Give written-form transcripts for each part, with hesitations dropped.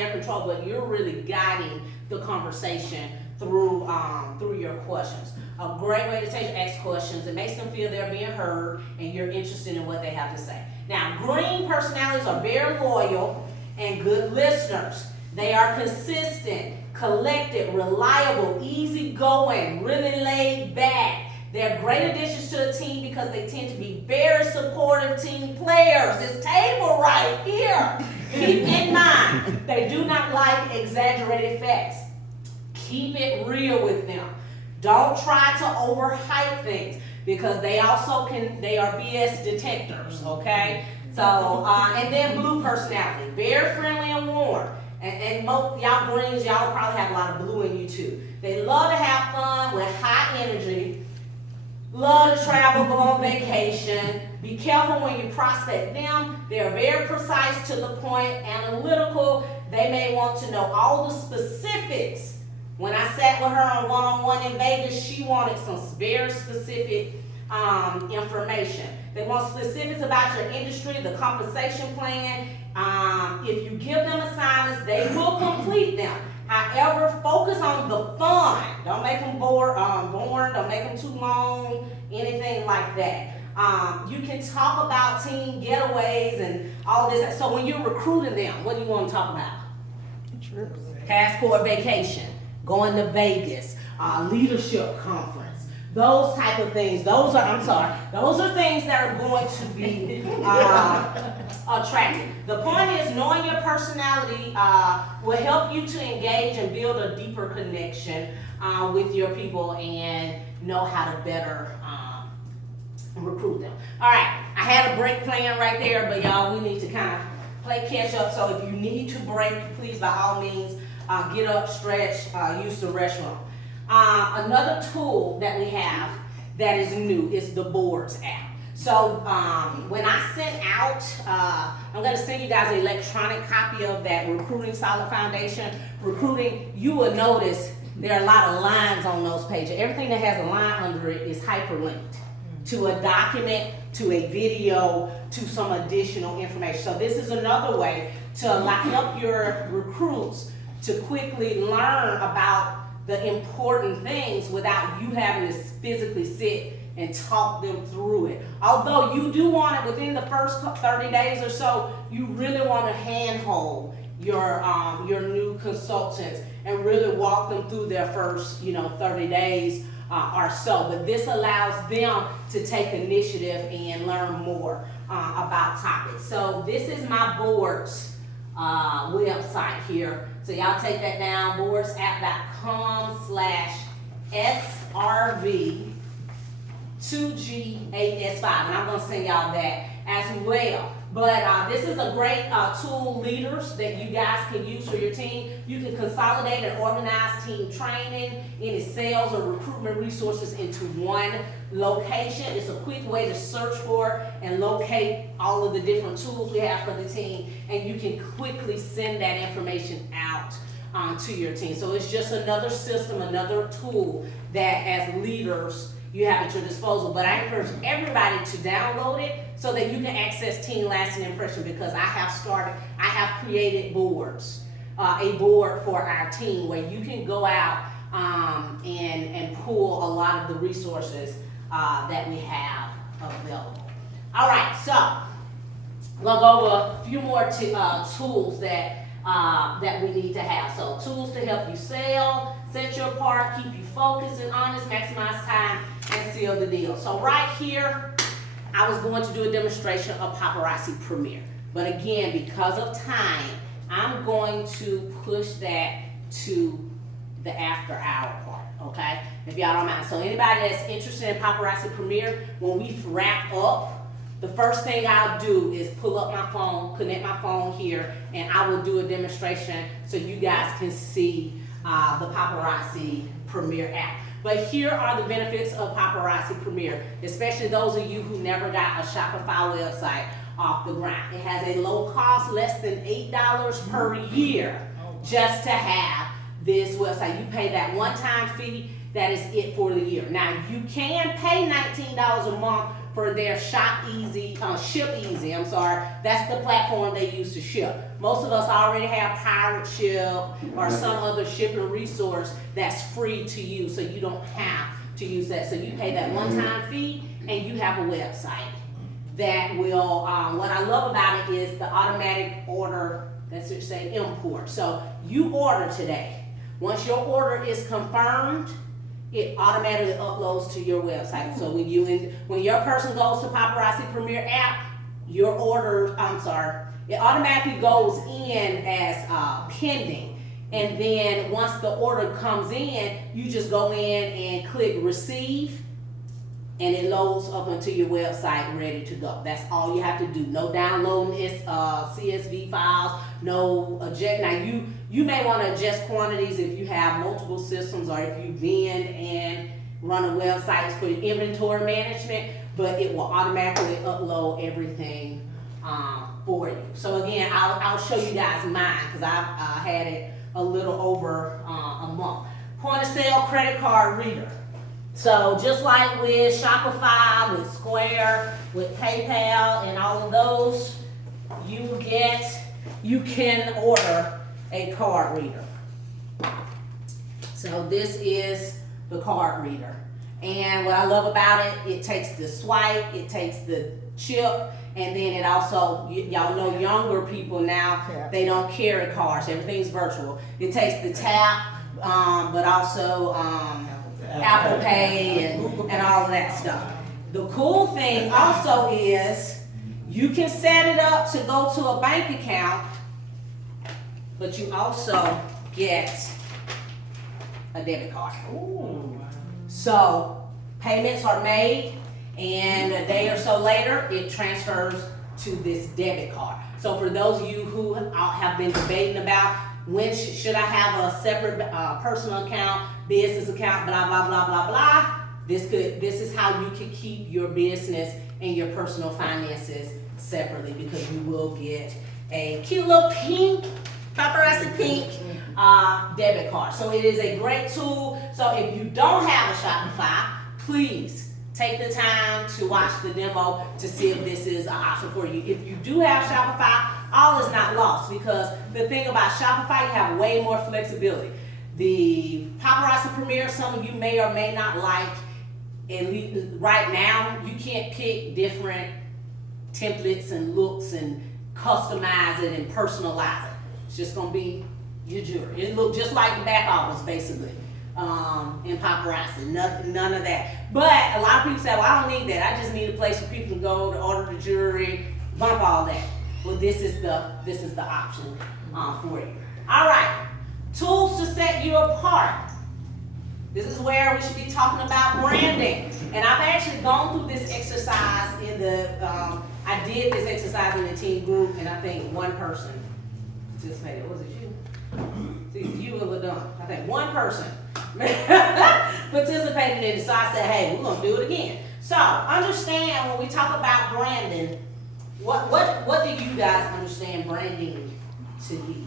their control, but you're really guiding the conversation through your questions. A great way to ask questions. It makes them feel they're being heard and you're interested in what they have to say. Now, green personalities are very loyal and good listeners. They are consistent, collected, reliable, easygoing, really laid back. They're great additions to the team because they tend to be very supportive team players. This table right here. Keep in mind, they do not like exaggerated facts. Keep it real with them. Don't try to overhype things because they are BS detectors, okay? So, and then blue personality, very friendly and warm. And most y'all greens, y'all probably have a lot of blue in you too. They love to have fun with high energy, love to travel, go on vacation. Be careful when you prospect them. They're very precise, to the point, analytical. They may want to know all the specifics. When I sat with her on one-on-one in Vegas, she wanted some very specific information. They want specifics about your industry, the compensation plan. If you give them assignments, they will complete them. However, focus on the fun. Don't make them boring. Don't make them too long, anything like that. You can talk about team getaways and all this. So when you're recruiting them, what do you want to talk about? Passport vacation, going to Vegas, leadership conference, those type of things. Those are things that are going to be attractive. The point is, knowing your personality will help you to engage and build a deeper connection with your people and know how to better recruit them. All right, I had a break plan right there, but y'all, we need to kind of play catch up. So if you need to break, please, by all means, get up, stretch, use the restroom. Another tool that we have that is new is the Boards app. So when I sent out, I'm going to send you guys an electronic copy of that Recruiting Solid Foundation. Recruiting, you will notice there are a lot of lines on those pages. Everything that has a line under it is hyperlinked to a document, to a video, to some additional information. So this is another way to help your recruits to quickly learn about the important things without you having to physically sit and talk them through it. Although you do want it within the first 30 days or so, you really want to handhold your new consultants and really walk them through their first 30 days or so. But this allows them to take initiative and learn more about topics. So this is my Boards website here. So y'all take that down, boardsapp.com/SRV2G8S5. And I'm going to send y'all that as well. But this is a great tool, leaders, that you guys can use for your team. You can consolidate and organize team training, any sales or recruitment resources into one location. It's a quick way to search for and locate all of the different tools we have for the team, and you can quickly send that information out to your team. So it's just another system, another tool that as leaders you have at your disposal. But I encourage everybody to download it so that you can access Team Lasting Impression, because I have created boards, a board for our team where you can go out and pull a lot of the resources that we have available. All right, so we'll go over a few more tools that we need to have. So tools to help you sell, set you apart, keep you focused and honest, maximize time, and seal the deal. So right here, I was going to do a demonstration of Paparazzi Premier. But again, because of time, I'm going to push that to the after hour part, okay? If y'all don't mind. So anybody that's interested in Paparazzi Premier, when we wrap up, the first thing I'll do is pull up my phone, connect my phone here, and I will do a demonstration so you guys can see the Paparazzi Premier app. But here are the benefits of Paparazzi Premier, especially those of you who never got a Shopify website off the ground. It has a low cost, less than $8 per year just to have this website. You pay that one-time fee, that is it for the year. Now, you can pay $19 a month for their Ship Easy, I'm sorry. That's the platform they use to ship. Most of us already have Pirate Ship or some other shipping resource that's free to use, so you don't have to use that. So you pay that one-time fee and you have a website that will, what I love about it is the automatic order, that's what say import. So you order today. Once your order is confirmed, it automatically uploads to your website. So when your person goes to Paparazzi Premier app, your order, it automatically goes in as pending. And then once the order comes in, you just go in and click receive, and it loads up onto your website ready to go. That's all you have to do. No downloading CSV files, no adjust. Now you may want to adjust quantities if you have multiple systems or if you vend and run a website for inventory management, but it will automatically upload everything for you. So again, I'll show you guys mine because I've had it a little over a month. Point of sale credit card reader. So just like with Shopify, with Square, with PayPal, and all of those, you can order a card reader. So this is the card reader. And what I love about it, it takes the swipe, it takes the chip, and then it also, y'all know younger people now, they don't carry cards, everything's virtual. It takes the tap, but also Apple Pay and all of that stuff. The cool thing also is you can set it up to go to a bank account, but you also get a debit card. Ooh. So payments are made, and a day or so later, it transfers to this debit card. So for those of you who have been debating about when should I have a separate personal account, business account, blah, blah, blah, blah, blah, this is how you can keep your business and your personal finances separately, because you will get a cute little pink, Paparazzi pink debit card. So it is a great tool. So if you don't have a Shopify, please take the time to watch the demo to see if this is an option for you. If you do have Shopify, all is not lost, because the thing about Shopify, you have way more flexibility. The Paparazzi Premier, some of you may or may not like, at least right now, you can't pick different templates and looks and customize it and personalize it. It's just gonna be your jewelry. It look just like the back office, basically, in Paparazzi. None of that. But a lot of people say, well, I don't need that. I just need a place where people can go to order the jewelry, bump all that. Well, this is the option for you. All right, tools to set you apart. This is where we should be talking about branding. And I've actually gone through this exercise I did this exercise in the team group, and I think one person participated. Was it you? See, you and LaDon. I think one person participated in it. So I said, hey, we're gonna do it again. So understand when we talk about branding, what do you guys understand branding to be?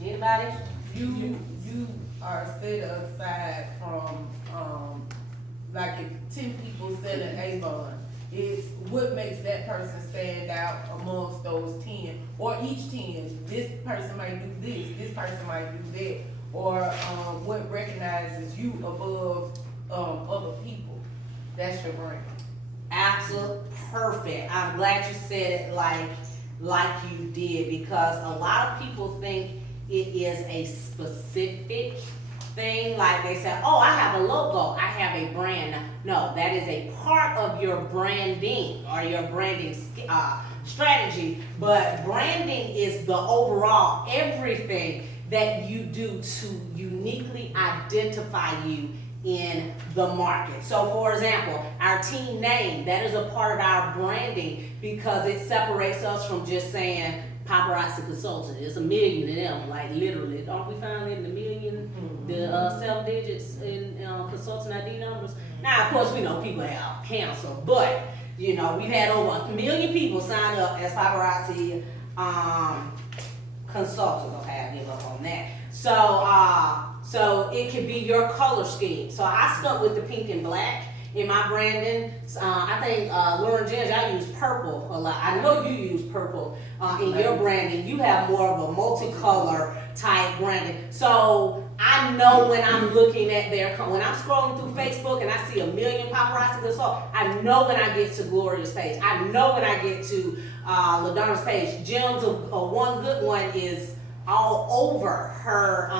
Anybody? You are set aside from like if 10 people selling Avon. It's what makes that person stand out amongst those 10, or each 10. This person might do this person might do that, or what recognizes you above other people. That's your brand. Absolutely perfect. I'm glad you said it like you did, because a lot of people think it is a specific thing. Like they say, oh, I have a logo, I have a brand. No, that is a part of your branding or your branding strategy. But branding is the overall everything that you do to uniquely identify you in the market. So for example, our team name, that is a part of our branding, because it separates us from just saying Paparazzi Consultant. It's a million of them, like literally. Aren't we finally in the million, the 7 digits in consultant ID numbers? Now, of course, we know people have canceled, but you know, we've had over 1 million people sign up as Paparazzi consultants. Okay, I give up on that. So it could be your color scheme. So I stuck with the pink and black in my branding. I think Lauren Jens, I use purple a lot. I know you use purple in your branding. You have more of a multicolor type branding. So I know when I'm looking at when I'm scrolling through Facebook and I see a million paparazzi good stuff, I know when I get to Gloria's page. I know when I get to LaDonna's page. Jim's one good one is all over her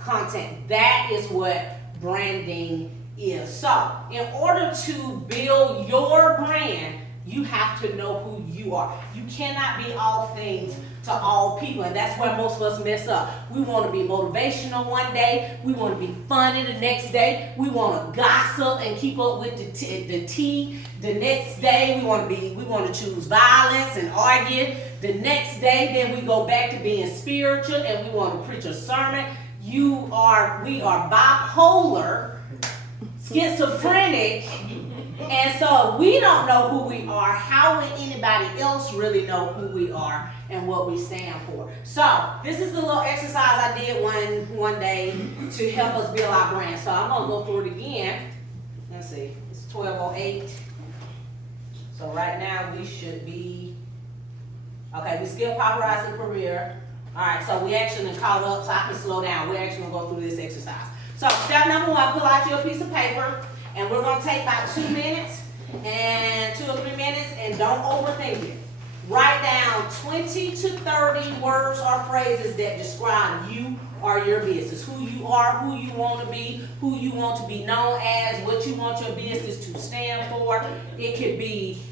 content. That is what branding is. So in order to build your brand, you have to know who you are. You cannot be all things to all people, and that's where most of us mess up. We want to be motivational one day, we want to be funny the next day, we want to gossip and keep up with the tea the next day. We want to choose violence and argue the next day. Then we go back to being spiritual and we want to preach a sermon. We are bipolar, schizophrenic, and so we don't know who we are. How would anybody else really know who we are and what we stand for? So this is the little exercise I did one day to help us build our brand. So I'm gonna go through it again. Let's see, it's 12:08. So right now we should be, okay, we skipped paparazzi career. All right, so we actually caught up, so I can slow down. We're actually gonna go through this exercise. So step number one, pull out your piece of paper, and we're gonna take about 2 minutes and 2 or 3 minutes, and don't overthink it. Write down 20 to 30 words or phrases that describe you or your business. Who you are, who you want to be, who you want to be known as, what you want your business to stand for. It could be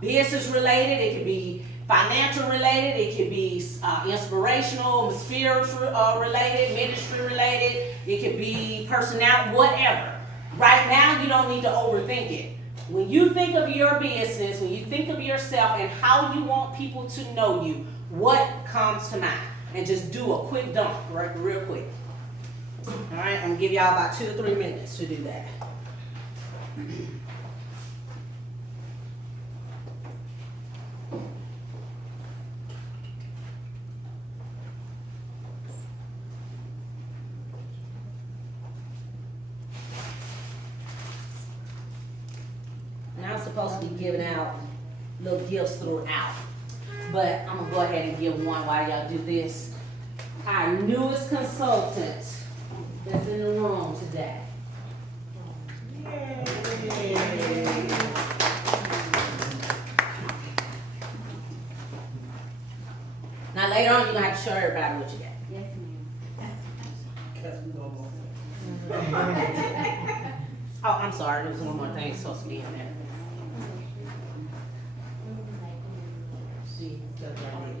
business related, it could be financial related, it could be inspirational, spiritual related, ministry related, it could be personality, whatever. Right now, you don't need to overthink it. When you think of your business, when you think of yourself and how you want people to know you, what comes to mind? And just do a quick dump, right, real quick. All right, I'm gonna give y'all about 2 to 3 minutes to do that. Now I'm supposed to be giving out little gifts throughout, but I'm gonna go ahead and give one while y'all do this. Our newest consultant that's in the room today. Yay. Now later on, you're gonna have to show everybody what you got. Yes, ma'am. Oh, I'm sorry, there was one more thing supposed to be in there. See, that's right.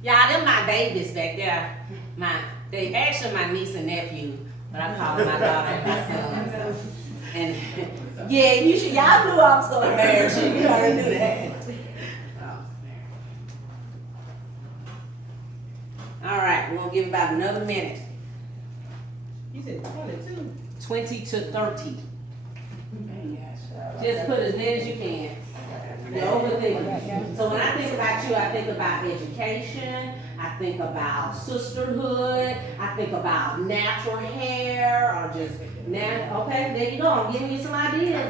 Y'all, them my babies back there. They actually my niece and nephew, but I call them my daughter and my son. So. And yeah, y'all knew I was gonna embarrass you. You already knew that. All right, we're gonna give about another minute. You said 22. 20 to 30. Just put as many as you can. The overthinking. So when I think about you, I think about education, I think about sisterhood, I think about natural hair, or just okay, there you go. I'm giving you some ideas.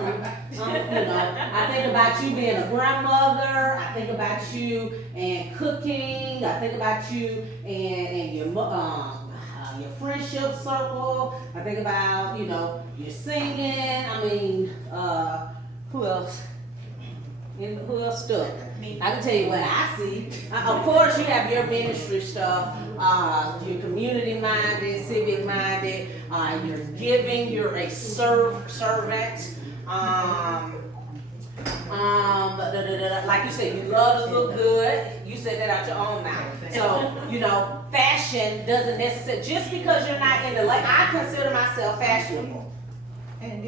I think about you being a grandmother. I think about you and cooking. I think about you and your friendship circle. I think about your singing. I mean, who else? Who else stuck? I can tell you what I see. Of course, you have your ministry stuff, you're community minded, civic minded, you're giving, you're a servant. But da da da. Like you said, you love to look good. You said that out your own mouth. So, you know, fashion doesn't necessarily, just because you're not into, like, I consider myself fashionable.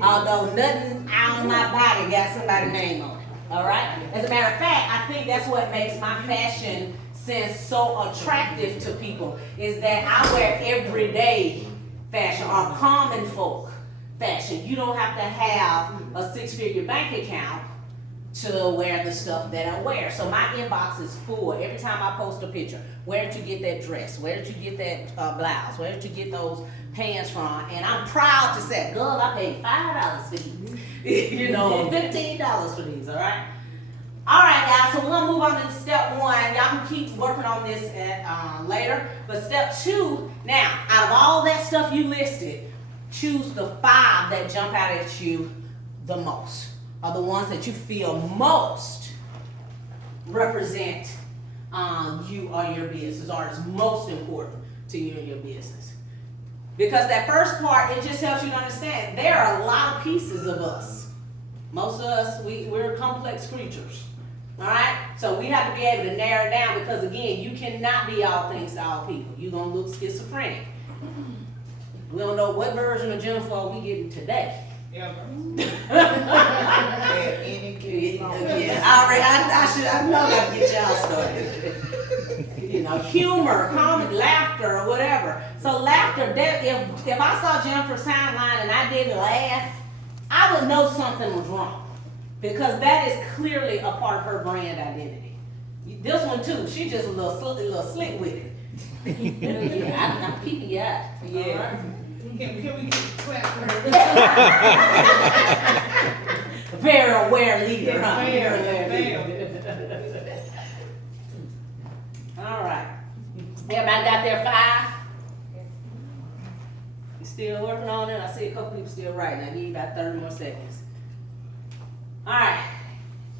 Although nothing on my body got somebody's name on it. All right? As a matter of fact, I think that's what makes my fashion sense so attractive to people, is that I wear everyday fashion or common folk fashion. You don't have to have a 6-figure bank account to wear the stuff that I wear. So my inbox is full every time I post a picture. Where did you get that dress? Where did you get that blouse? Where did you get those pants from? And I'm proud to say, girl, I paid $5 for these. You know, $15 for these, all right? All right, guys, so we're gonna move on to step 1. Y'all can keep working on this later. But step 2, now, out of all that stuff you listed, choose the 5 that jump out at you the most, or the ones that you feel most represent you or your business, or is most important to you and your business. Because that first part, it just helps you to understand there are a lot of pieces of us. Most of us, we're complex creatures. All right? So we have to be able to narrow it down, because again, you cannot be all things to all people. You're going to look schizophrenic. We don't know what version of Jennifer are we getting today. Yeah, I know how to get y'all started. You know, humor, comedy, laughter, or whatever. So laughter, if I saw Jennifer's timeline and I didn't laugh, I would know something was wrong, because that is clearly a part of her brand identity. This one too, she just a little slick with it. Yeah, I'm keeping you out. Yeah. Can we clap for her? Very aware leader, huh? Very aware Bam. leader. All right. Everybody got their 5? You still working on it? I see a couple people still writing. I need about 30 more seconds. All right.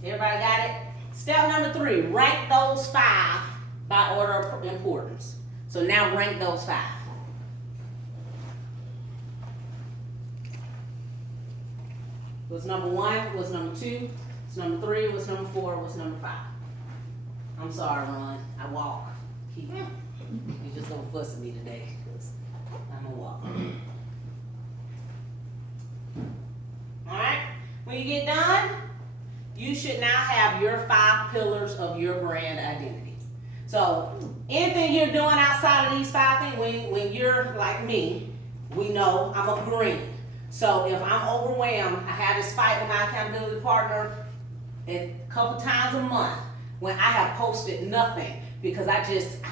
Everybody got it? Step number 3, rank those 5 by order of importance. So now rank those 5. What's number 1? What's number 2? What's number 3? What's number 4? What's number 5? I'm sorry, Ron. I walk. You just don't fuss at me today, because I'm a walk. Alright? When you get done, you should now have your 5 pillars of your brand identity. So anything you're doing outside of these 5 things, when you're like me, we know I'm a green. So if I'm overwhelmed, I have this fight with my accountability partner a couple times a month when I have posted nothing, because I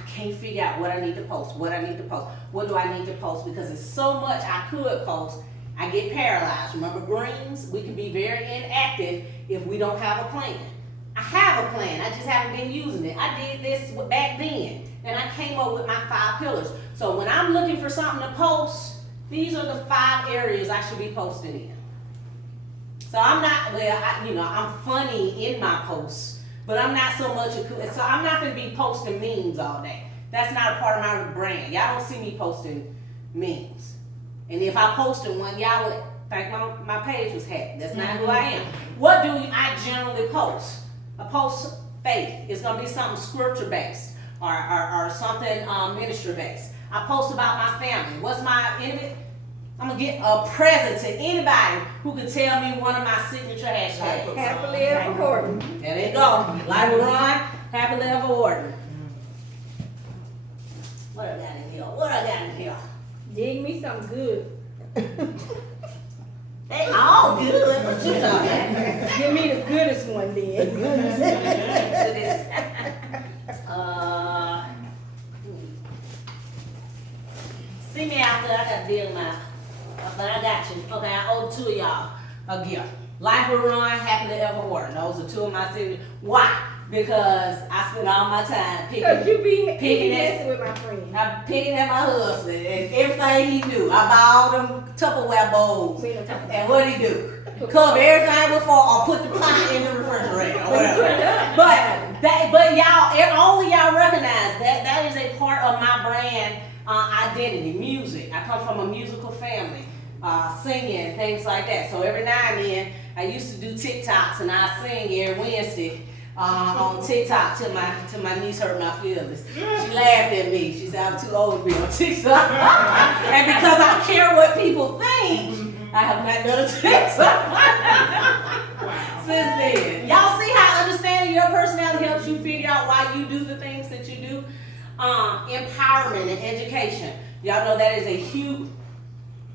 can't figure out what I need to post, what do I need to post, because it's so much I could post, I get paralyzed. Remember, greens, we can be very inactive if we don't have a plan. I have a plan, I just haven't been using it. I did this back then, and I came up with my 5 pillars. So when I'm looking for something to post, these are the 5 areas I should be posting in. So I'm not, I'm funny in my posts, but I'm not so much, so I'm not gonna be posting memes all day. That's not a part of my brand. Y'all don't see me posting memes. And if I posted one, y'all would think my page was hacked. That's not who I am. What do I generally post? I post faith. It's gonna be something scripture based or something ministry based. I post about my family. What's my enemy? I'm gonna get a present to anybody who can tell me one of my signature hashtags. Happily ever Horton. There they go. Like Ron, happily ever Horton. What I got in here? Dig me something good. They all good. What you talking about? Give me the goodest one then. See me out there, I got to deal with my, but I got you. Okay, I owe 2 of y'all a gift. Life will run, happily ever Horton. Those are 2 of my signatures. Why? Because I spend all my time Because you be picking messing with my friend. I'm picking at my husband and everything he do. I buy all them Tupperware bowls. And what he do? Cover everything before or put the pot in the refrigerator or whatever. But y'all, only y'all recognize that is a part of my brand identity, music. I come from a musical family, singing, things like that. So every now and then, I used to do TikToks and I sing every Wednesday on TikTok till my niece hurt my feelings. She laughed at me. She said I'm too old to be on TikTok. And because I care what people think, I have not done a TikTok since then. Y'all see how understanding your personality helps you figure out why you do the things that you do? Empowerment and education. Y'all know that is a huge,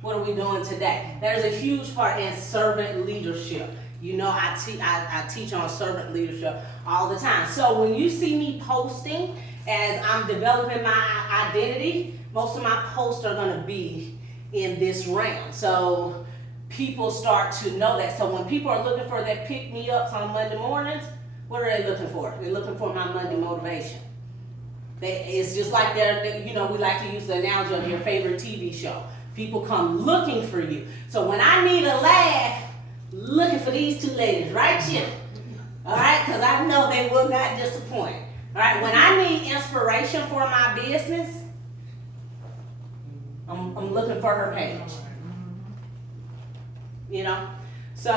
what are we doing today? That is a huge part in servant leadership. You know, I teach on servant leadership all the time. So when you see me posting as I'm developing my identity, most of my posts are gonna be in this realm. So people start to know that. So when people are looking for their pick-me-ups on Monday mornings, what are they looking for? They're looking for my Monday motivation. It's just like we like to use the analogy of your favorite TV show. People come looking for you. So when I need a laugh, looking for these two ladies right here. All right, because I know they will not disappoint. All right, when I need inspiration for my business, I'm looking for her page. You know? So,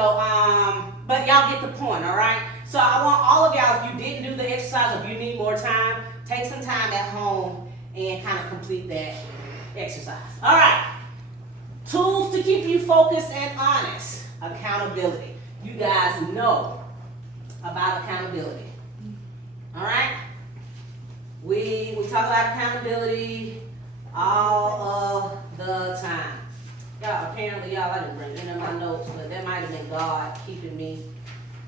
but y'all get the point, all right? So I want all of y'all, if you didn't do the exercise, if you need more time, take some time at home and kind of complete that exercise. All right. Tools to keep you focused and honest. Accountability. You guys know about accountability. All right? We talk about accountability all of the time. Y'all, apparently, I didn't bring it in my notes, but that might have been God keeping me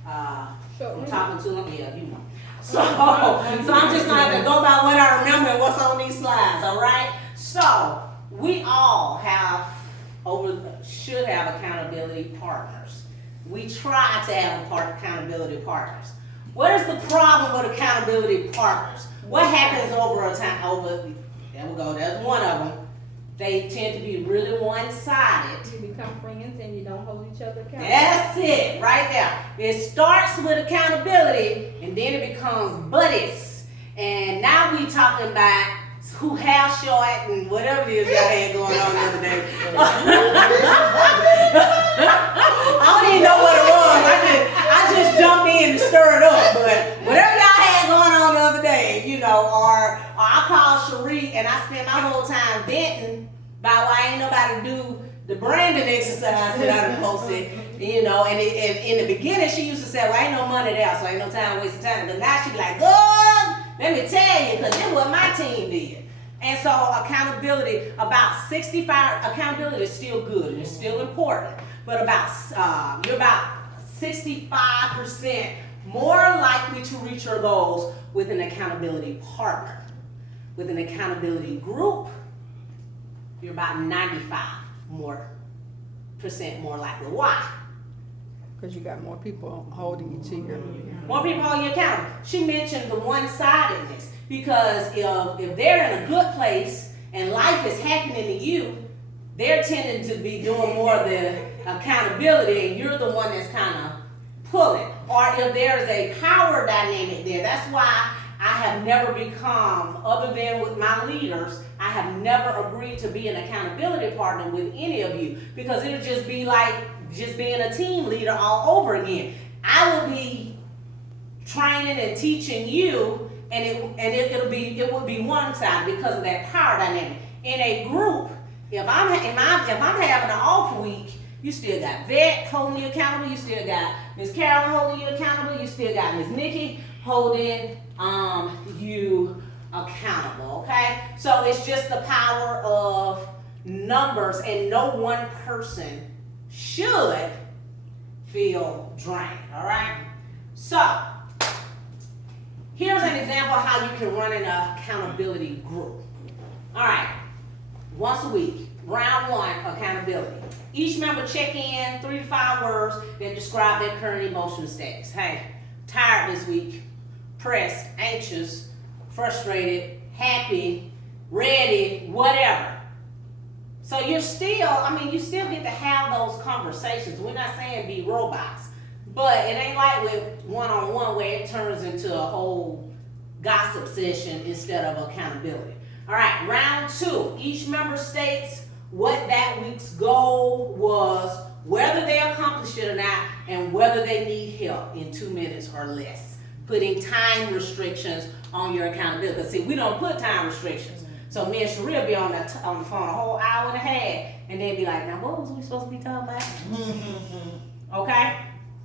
from talking to him. Yeah, you know. So I'm just gonna have to go by what I remember and what's on these slides, all right? So we all should have accountability partners. We try to have accountability partners. What is the problem with accountability partners? What happens over time? There we go, there's one of them. They tend to be really one-sided. You become friends and you don't hold each other accountable. That's it, right there. It starts with accountability, and then it becomes buddies. And now we talking about who house short and whatever it is y'all had going on the other day. I don't even know what it was. I just jumped in and stirred up. But whatever y'all had going on the other day, or I called Cherie and I spent my whole time venting about why ain't nobody do the branding exercise that I done posted, and in the beginning she used to say, well, ain't no money there, so ain't no time wasting time. But now she be like, good, let me tell you, because this is what my team did. And so accountability, accountability is still good and it's still important, but you're about 65% more likely to reach your goals with an accountability partner. With an accountability group, you're about 95% more likely. Why? Because you got more people holding you to your... More people holding you accountable. She mentioned the one-sidedness, because if they're in a good place and life is happening to you, they're tending to be doing more of the accountability and you're the one that's kind of pulling. Or if there's a power dynamic there, that's why I have never become, other than with my leaders, I have never agreed to be an accountability partner with any of you, because it'll just be like just being a team leader all over again. I will be training and teaching you, and it will be one side because of that power dynamic. In a group, if I'm having an off week, you still got Vet holding you accountable, you still got Miss Carolyn holding you accountable, you still got Miss Nikki holding you accountable, okay? So it's just the power of numbers, and no one person should feel drained, all right? So here's an example of how you can run an accountability group. All right, once a week, round one, accountability. Each member check in 3 to 5 words that describe their current emotional status. Hey, tired this week, pressed, anxious, frustrated, happy, ready, whatever. So you still get to have those conversations. We're not saying be robots, but it ain't like with one-on-one where it turns into a whole gossip session instead of accountability. All right, round 2. Each member states what that week's goal was, whether they accomplished it or not, and whether they need help in 2 minutes or less. putting time restrictions on your accountability. 'Cause see, we don't put time restrictions. So me and Sheree be on the phone a whole hour and a half, and then be like, now what was we supposed to be talking about? Okay?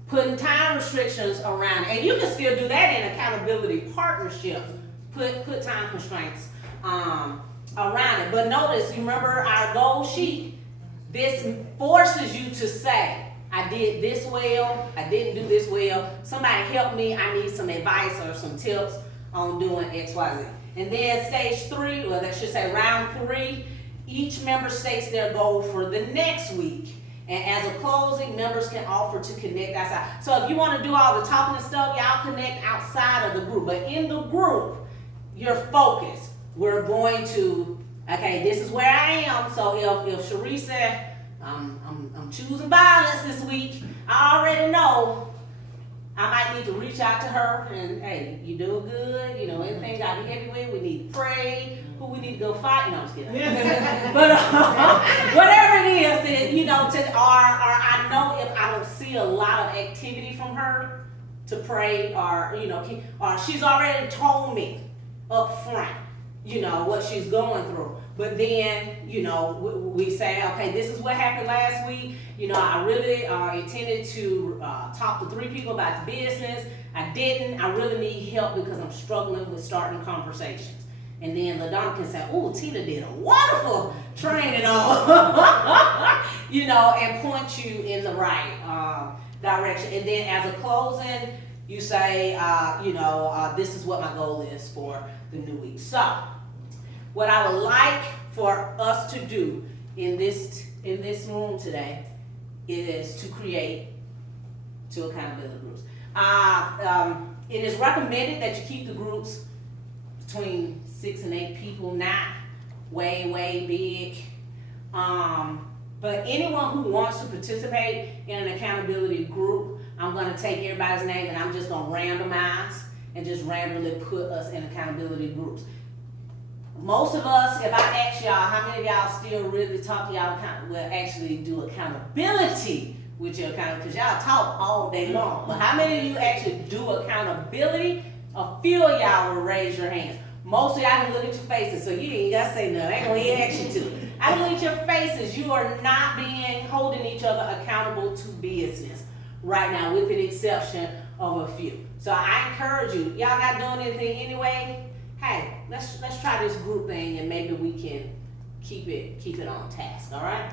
Putting time restrictions around it. And you can still do that in accountability partnerships. Put time constraints around it. But notice, you remember our goal sheet? This forces you to say, I did this well, I didn't do this well. Somebody help me, I need some advice or some tips on doing X, Y, Z. And then stage 3, or that should say round 3, each member states their goal for the next week. And as a closing, members can offer to connect outside. So if you want to do all the talking and stuff, y'all connect outside of the group. But in the group, you're focused. We're going to, okay, this is where I am. So if Sheree said, I'm choosing violence this week, I already know I might need to reach out to her and, hey, you doing good? You know, anything got to be heavyweight, we need to pray. Who we need to go fight? No, I'm just kidding. But whatever it is, that, you know, or I know if I don't see a lot of activity from her to pray, or, you know, or she's already told me up front, you know, what she's going through. But then, you know, we say, okay, this is what happened last week. You know, I really intended to talk to 3 people about the business. I didn't. I really need help because I'm struggling with starting conversations. And then LaDonna can say, oh, Tina did a wonderful training on, you know, and point you in the right direction. And then as a closing, you say, you know, this is what my goal is for the new week. So, what I would like for us to do in this room today is to create 2 accountability groups. It is recommended that you keep the groups between 6 and 8 people, not way big. But anyone who wants to participate in an accountability group, I'm going to take everybody's name and I'm just going to randomize and just randomly put us in accountability groups. Most of us, if I ask y'all, how many of y'all still really talk to y'all, will actually do accountability with your accountability? Because y'all talk all day long. But how many of you actually do accountability? A few of y'all will raise your hands. Most of y'all can look at your faces, so you ain't got to say nothing. I ain't going to ask you to. I can look at your faces. You are not holding each other accountable to business right now, with the exception of a few. So I encourage you, y'all not doing anything anyway, hey, let's try this group thing and maybe we can keep it on task, all right?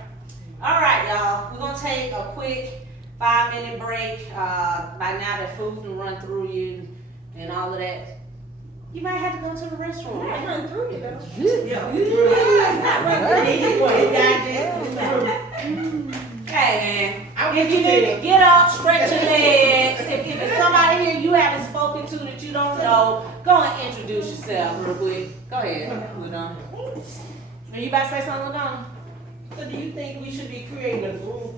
All right, y'all, we're gonna take a quick 5-minute break. By now the food can run through you and all of that. You might have to go to the restroom. I run through you though. Hey man, if you need to get up, stretch your legs. If there's somebody here you haven't spoken to that you don't know, go and introduce yourself real quick. Go ahead, LaDonna. Are you about to say something, LaDonna? So do you think we should be creating a group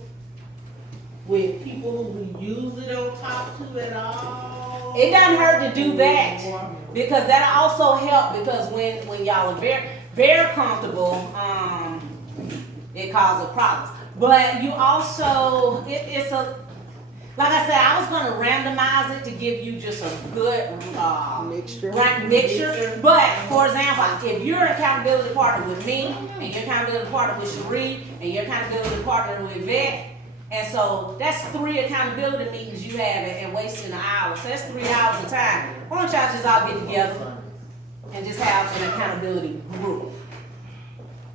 with people who we usually don't talk to at all? It doesn't hurt to do that, because that'll also help, because when y'all are very, very comfortable, it causes problems. But you also, it's a, like I said, I was gonna randomize it to give you just a good mixture. But for example, if you're an accountability partner with me, and you're accountability partner with Sheree, and you're accountability partner with Yvette, and so that's 3 accountability meetings you have and wasting an hour. So that's 3 hours of time. Why don't y'all just all get together and just have an accountability group?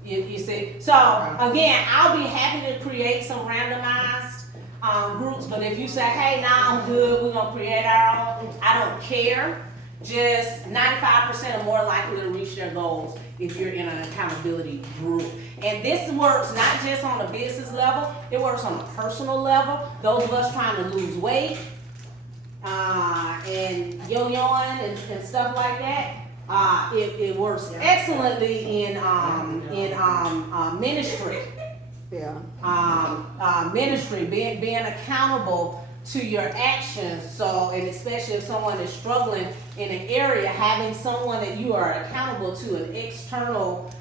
You see? So again, I'll be happy to create some randomized groups, but if you say, hey, nah, I'm good, we're gonna create our own, I don't care. Just 95% are more likely to reach their goals if you're in an accountability group. And this works not just on a business level, it works on a personal level. Those of us trying to lose weight, and yo-yoing and stuff like that. It works excellently in ministry. Yeah. Ministry, being accountable to your actions. So, and especially if someone is struggling in an area, having someone that you are accountable to, an external,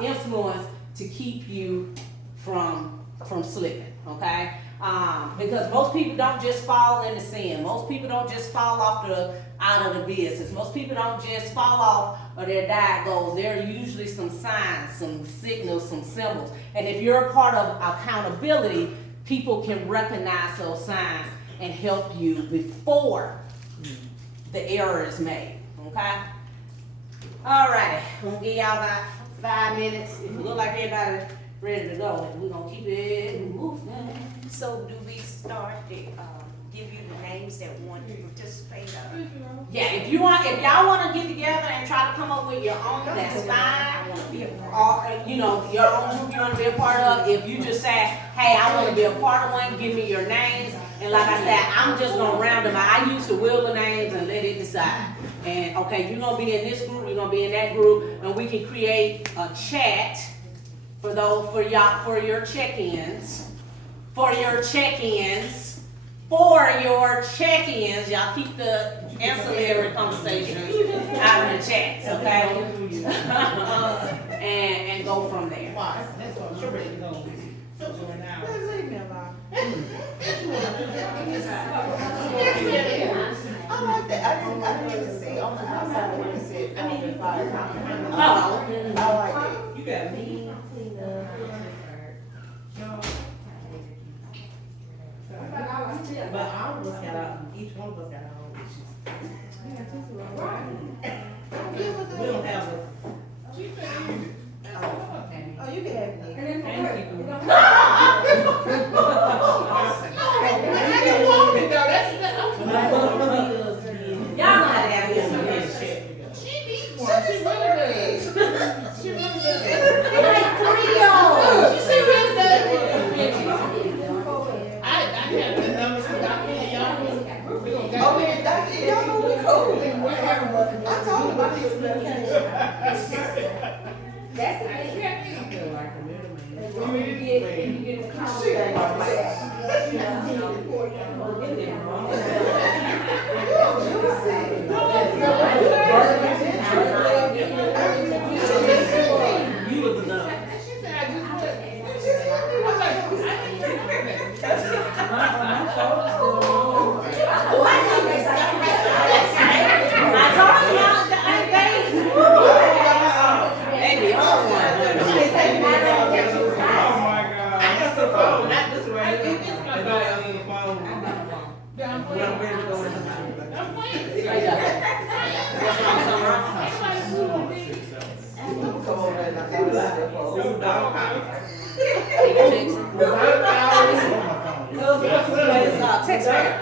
influence to keep you from slipping. Okay. Because most people don't just fall into sin. Most people don't just fall out of the business. Most people don't just fall off of their diet goals. There are usually some signs, some signals, some symbols. And if you're a part of accountability, people can recognize those signs and help you before the error is made. Okay? Alright, I'm gonna give y'all about 5 minutes. If it look like everybody ready to go, we're gonna keep it moving. So do we start to, give you the names that want to participate? Yeah, if y'all wanna get together and try to come up with your own, that's fine. Or, your own group you wanna be a part of. If you just say, hey, I wanna be a part of one, give me your names. And like I said, I'm just gonna round them out. I used to will the names and let it decide. And okay, you're gonna be in this group, you're gonna be in that group, and we can create a chat for your check-ins. For your check-ins, y'all keep the ancillary conversations out of the chats, okay? and go from there. I like that. I didn't even see on the outside when it said fire. Oh. I like it. You got me. But all of us got our, each one of us got our own issues. We don't have a. Oh, you can have me. Y'all know how to have this shit. She really does. She really does. Like Creole. She really does. I have the numbers for Dr. Young. Oh, man, Dr. Y'all know we cool. I told him I need some medication. That's the thing. When you get the You was enough. I told y'all that they be on one. That's the phone, not this right here. Everybody else on the phone. When I'm ready to go into the What's wrong, Summer? Come over and I got a lot of folks. Text her.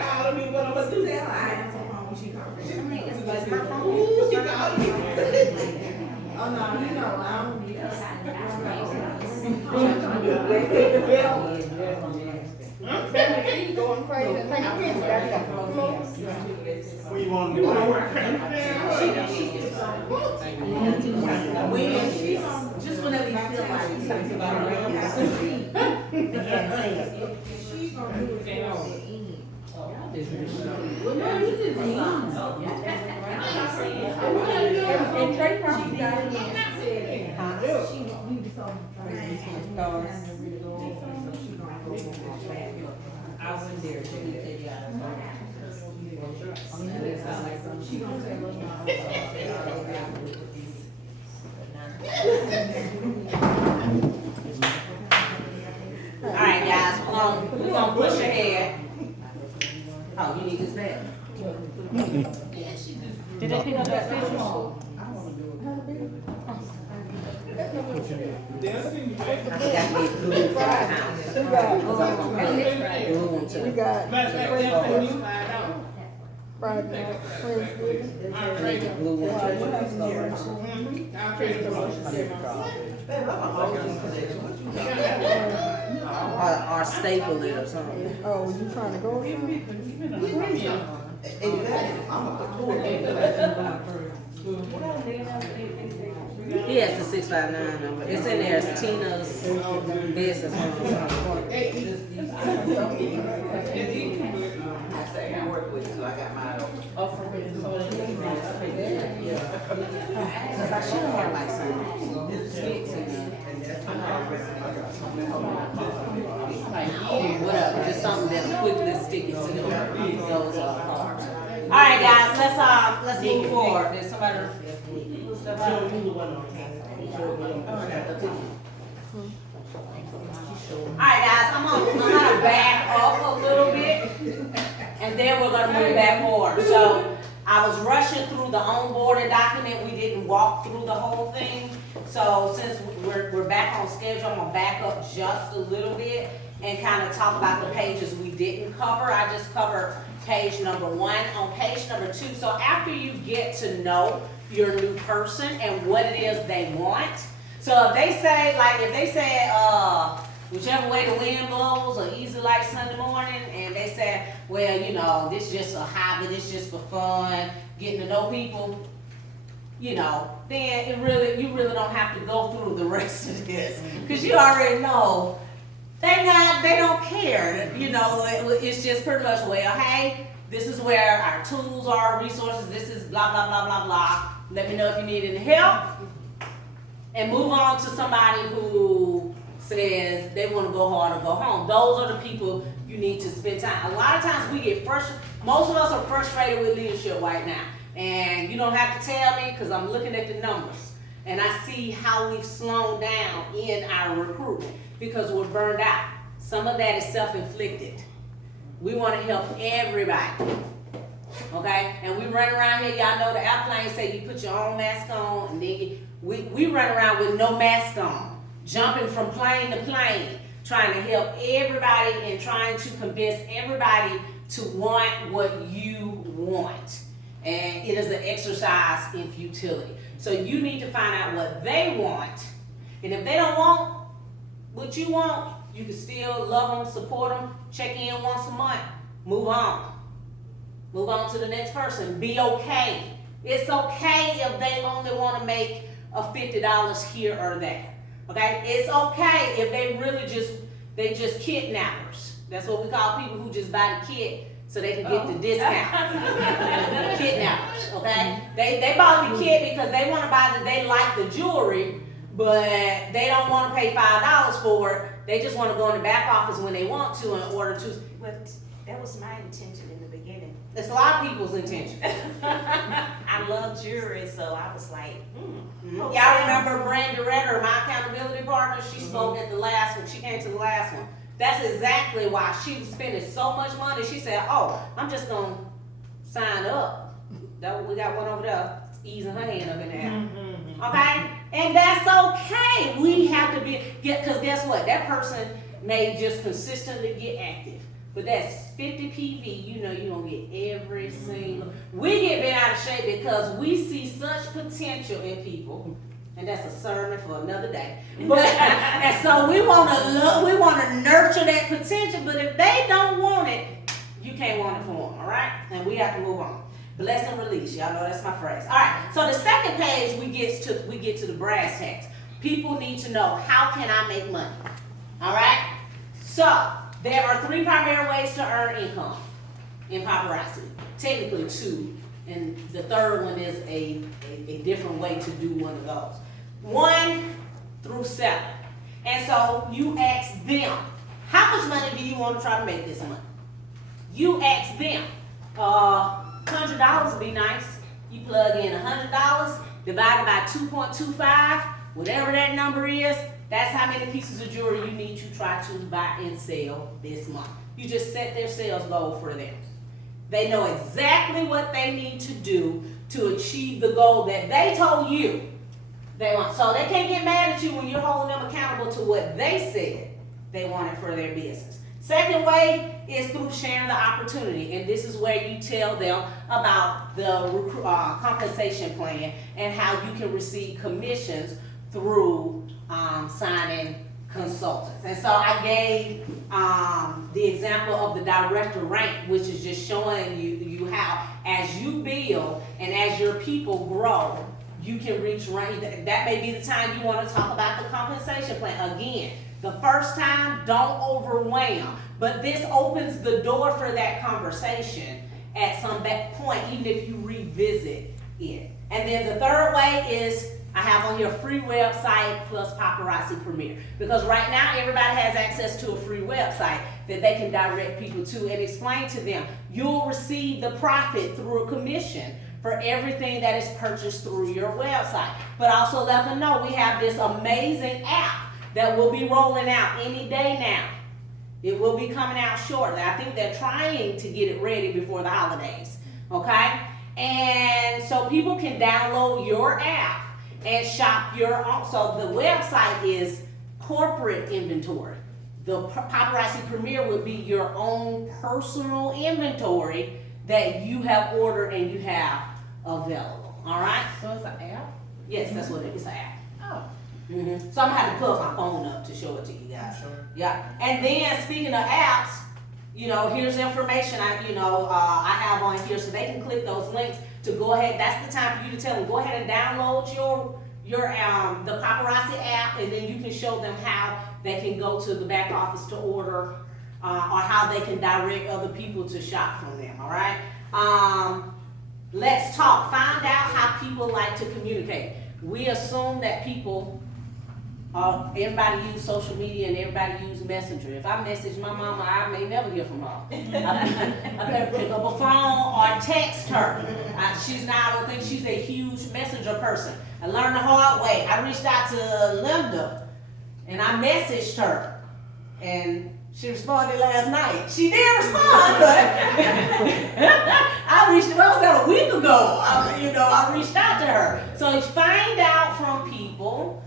Oh, no, you know, I don't need going crazy. Where you want to go? Just whenever you feel like it. And Trey probably got it. I wasn't there, Alright, guys, we're gonna push ahead. Oh, you need this back? Did they pick up that picture? I forgot to get glue for the house. Glue them to We got Friday Friday night, Friendsgiving. glue them to or staple it or something. Oh, you trying to go or something? Yes, the 659 number. It's in there. It's Tina's business. I say I work with you, so I got mine open. Because I should have like some sticks in there. Like, whatever, just something that'll quickly stick it to those cards. All right, guys, let's move forward. There's somebody. Alright guys, I'm gonna back up a little bit and then we're gonna move back forward. So I was rushing through the onboarding document, we didn't walk through the whole thing. So since we're back on schedule, I'm gonna back up just a little bit and kind of talk about the pages we didn't cover. I just covered page number 1. On page number 2, so after you get to know your new person and what it is they want. So if they say, whichever way the wind blows, or easy like Sunday morning, and they say, well, you know, this is just a hobby, this is just for fun, getting to know people, you know, then you really don't have to go through the rest of this, because you already know they don't care, you know. It's just pretty much, well, hey, this is where our tools are, resources, this is blah, blah, blah, blah, blah. Let me know if you need any help, and move on to somebody who says they want to go hard or go home. Those are the people you need to spend time. A lot of times we get frustrated. Most of us are frustrated with leadership right now. And you don't have to tell me, because I'm looking at the numbers. And I see how we've slowed down in our recruitment because we're burned out. Some of that is self-inflicted. We want to help everybody. Okay? And we run around here, y'all know the airplane say you put your own mask on, and then we run around with no mask on, jumping from plane to plane, trying to help everybody and trying to convince everybody to want what you want. And it is an exercise in futility. So you need to find out what they want. And if they don't want what you want, you can still love them, support them, check in once a month, move on. Move on to the next person. Be okay. It's okay if they only want to make a $50 here or there. Okay? It's okay if they really just kidnappers. That's what we call people who just buy the kit so they can get the discount. Kidnappers, okay? They bought the kit because they want to buy they like the jewelry, but they don't want to pay $5 for it. They just want to go in the back office when they want to in order to. But that was my intention in the beginning. It's a lot of people's intention. I love jewelry, so I was like, Y'all remember Brenda Redder, my accountability partner? She spoke at the last one. She came to the last one. That's exactly why she was spending so much money. She said, oh, I'm just going to sign up. We got one over there easing her hand up in there. Okay? And that's okay. We have to because guess what? That person may just consistently get active. But that's 50 PV, you know you're going to get every single. We get bent out of shape because we see such potential in people. And that's a sermon for another day. But and so we want to nurture that potential, but if they don't want it, you can't want it for them, all right? And we have to move on. Bless and release. Y'all know that's my phrase. All right. So the second page we get to the brass tacks. People need to know, how can I make money? All right? So there are 3 primary ways to earn income in paparazzi. Technically 2, and the third one is a different way to do one of those. 1, through selling. And so you ask them, how much money do you want to try to make this month? You ask them, $100 would be nice. You plug in $100, divided by 2.25, whatever that number is, that's how many pieces of jewelry you need to try to buy and sell this month. You just set their sales goal for them. They know exactly what they need to do to achieve the goal that they told you they want. So they can't get mad at you when you're holding them accountable to what they said they wanted for their business. Second way is through sharing the opportunity, and this is where you tell them about the compensation plan and how you can receive commissions through signing consultants. And so I gave the example of the director rank, which is just showing you how, as you build and as your people grow, you can reach rank. That may be the time you want to talk about the compensation plan. Again, the first time, don't overwhelm. But this opens the door for that conversation at some point, even if you revisit it. And then the third way is I have on here free website plus Paparazzi Premier. Because right now, everybody has access to a free website that they can direct people to and explain to them. You'll receive the profit through a commission for everything that is purchased through your website. But also let them know we have this amazing app that will be rolling out any day now. It will be coming out shortly. I think they're trying to get it ready before the holidays, okay? And so people can download your app and shop your own. So the website is corporate inventory. The Paparazzi Premier would be your own personal inventory that you have ordered and you have available, all right? So it's an app? Yes, that's what it is, an app. Oh. So I'm gonna have to plug my phone up to show it to you guys. Yeah, and then speaking of apps, you know, here's information I have on here, so they can click those links to go ahead. That's the time for you to tell them, go ahead and download the Paparazzi app, and then you can show them how they can go to the back office to order, or how they can direct other people to shop from them. All right. Let's talk. Find out how people like to communicate. We assume that people. Everybody use social media and everybody use Messenger. If I message my mama, I may never hear from her. I better pick up a phone or text her. I don't think she's a huge Messenger person. I learned the hard way. I reached out to Linda and I messaged her and she responded last night. She did respond, but I reached out a week ago. I reached out to her. So find out from people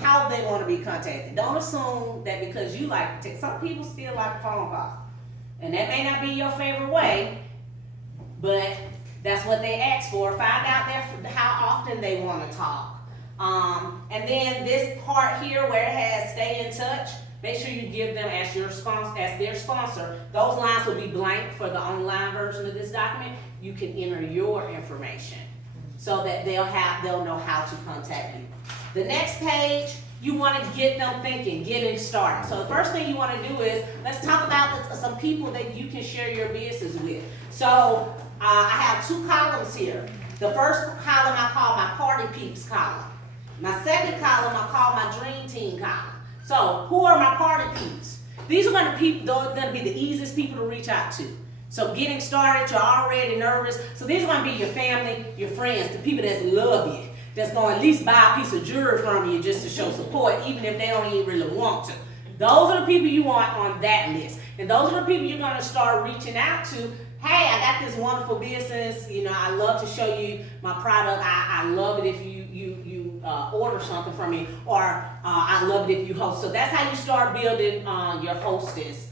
how they want to be contacted. Don't assume that because you like to text. Some people still like a phone call. And that may not be your favorite way, but that's what they ask for. Find out how often they want to talk. And then this part here where it has stay in touch, make sure you give them as their sponsor. Those lines will be blank for the online version of this document. You can enter your information so that they'll know how to contact you. The next page, you want to get them thinking, getting started. So the first thing you want to do is, let's talk about some people that you can share your business with. So I have two columns here. The first column I call my Party Peeps column. My second column I call my Dream Team column. So who are my Party Peeps? These are going to be the easiest people to reach out to. So getting started, you're already nervous. So these are going to be your family, your friends, the people that love you, that's going to at least buy a piece of jewelry from you just to show support, even if they don't even really want to. Those are the people you want on that list. And those are the people you're going to start reaching out to. Hey, I got this wonderful business. I love to show you my product. I love it if you order something from me, or I love it if you host. So that's how you start building your hostess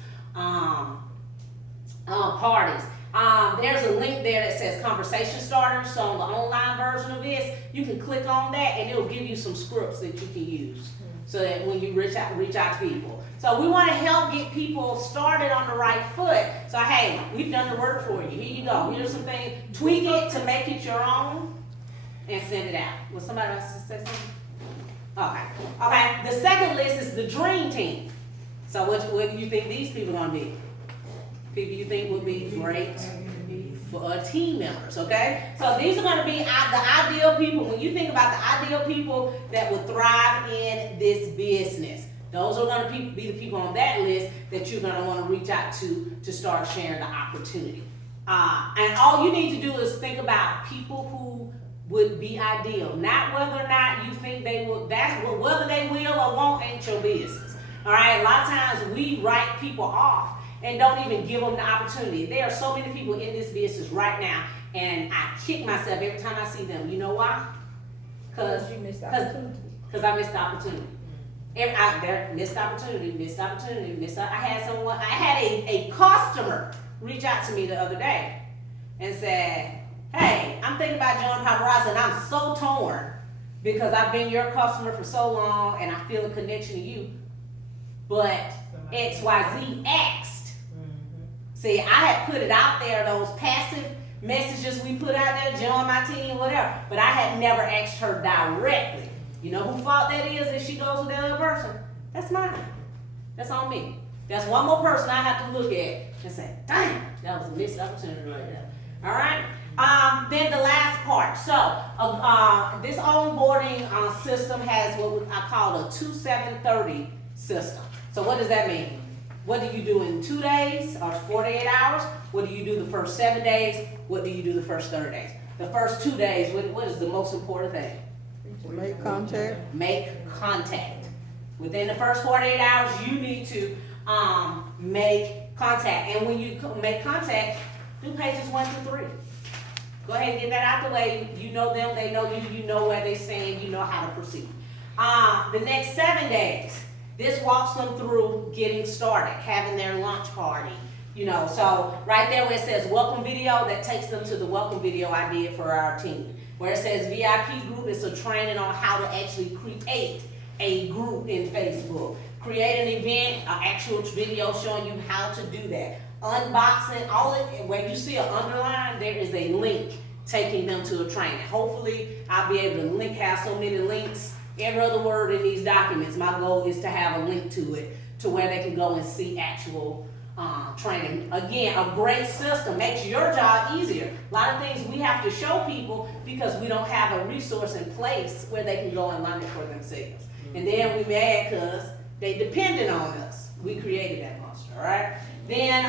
parties. There's a link there that says conversation starters. So on the online version of this, you can click on that and it'll give you some scripts that you can use so that when you reach out to people. So we want to help get people started on the right foot. So hey, we've done the work for you. Here you go. Here's some things. Tweak it to make it your own and send it out. Was somebody else to say something? Okay. The second list is the dream team. So what do you think these people are going to be? People you think would be great for team members, okay? So these are going to be the ideal people. When you think about the ideal people that would thrive in this business, those are going to be the people on that list that you're going to want to reach out to start sharing the opportunity. And all you need to do is think about people who would be ideal, not whether or not you think they will. Whether they will or won't ain't your business. All right. A lot of times we write people off and don't even give them the opportunity. There are so many people in this business right now, and I kick myself every time I see them. You know why? Because you missed the opportunity. Because I missed the opportunity. Missed opportunity. I had a customer reach out to me the other day and said, hey, I'm thinking about joining Paparazzi and I'm so torn because I've been your customer for so long and I feel a connection to you, but XYZ asked. See, I had put it out there, those passive messages we put out there, join my team, whatever, but I had never asked her directly. You know whose fault that is if she goes with the other person? That's mine. That's on me. That's one more person I have to look at and say, damn, that was a missed opportunity right there. All right? Then the last part. So, this onboarding system has what I call a 2-7-30 system. So what does that mean? What do you do in 2 days or 48 hours? What do you do the first 7 days? What do you do the first 30 days? The first 2 days, what is the most important thing? Make contact. Make contact. Within the first 48 hours, you need to make contact. And when you make contact, do pages 1 through 3. Go ahead and get that out the way. You know them, they know you, you know where they stand, you know how to proceed. The next 7 days, this walks them through getting started, having their lunch party. You know, so right there where it says welcome video, that takes them to the welcome video I did for our team. Where it says VIP group, it's a training on how to actually create a group in Facebook. Create an event, an actual video showing you how to do that. Unboxing, all it, where you see an underline, there is a link taking them to a training. Hopefully, I'll be able to have so many links, every other word in these documents. My goal is to have a link to it, to where they can go and see actual training. Again, a great system makes your job easier. A lot of things we have to show people because we don't have a resource in place where they can go and learn it for themselves. And then we mad because they depended on us. We created that monster, all right? Then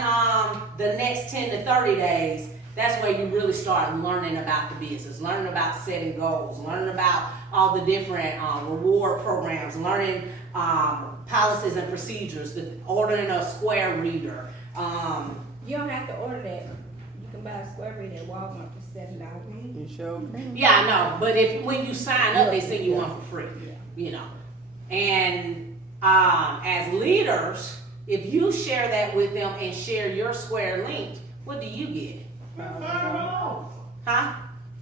the next 10 to 30 days, that's where you really start learning about the business, learning about setting goals, learning about all the different reward programs, learning policies and procedures, ordering a Square reader. You don't have to order that. You can buy a Square reader at Walmart for $7. You sure can. Yeah, I know, but when you sign up, they send you one for free, you know. And as leaders, if you share that with them and share your Square link, what do you get? Huh?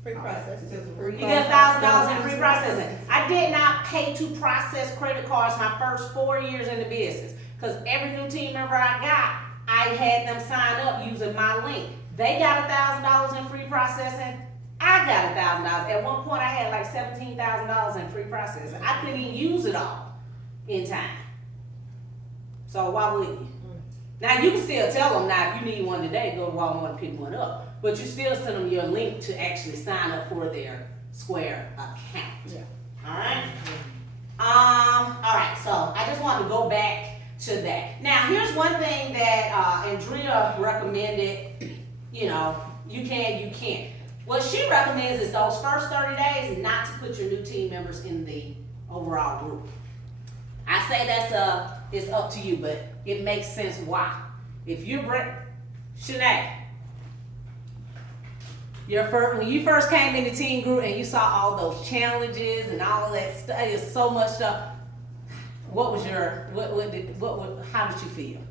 Free process. You get $1,000 in free processing. I did not pay to process credit cards my first 4 years in the business, because every new team member I got, I had them sign up using my link. They got $1,000 in free processing. I got $1,000. At one point, I had like $17,000 in free processing. I couldn't even use it all in time. So why wouldn't you? Now you can still tell them, now if you need one today, go to Walmart and pick one up. But you still send them your link to actually sign up for their Square account. Yeah. All right. All right. So I just wanted to go back to that. Now here's one thing that Andrea recommended. You know, you can't. What she recommends is those first 30 days not to put your new team members in the overall group. I say it's up to you, but it makes sense why. If you Shanae, when you first came in the team group and you saw all those challenges and all that stuff, there's so much stuff. What was how did you feel?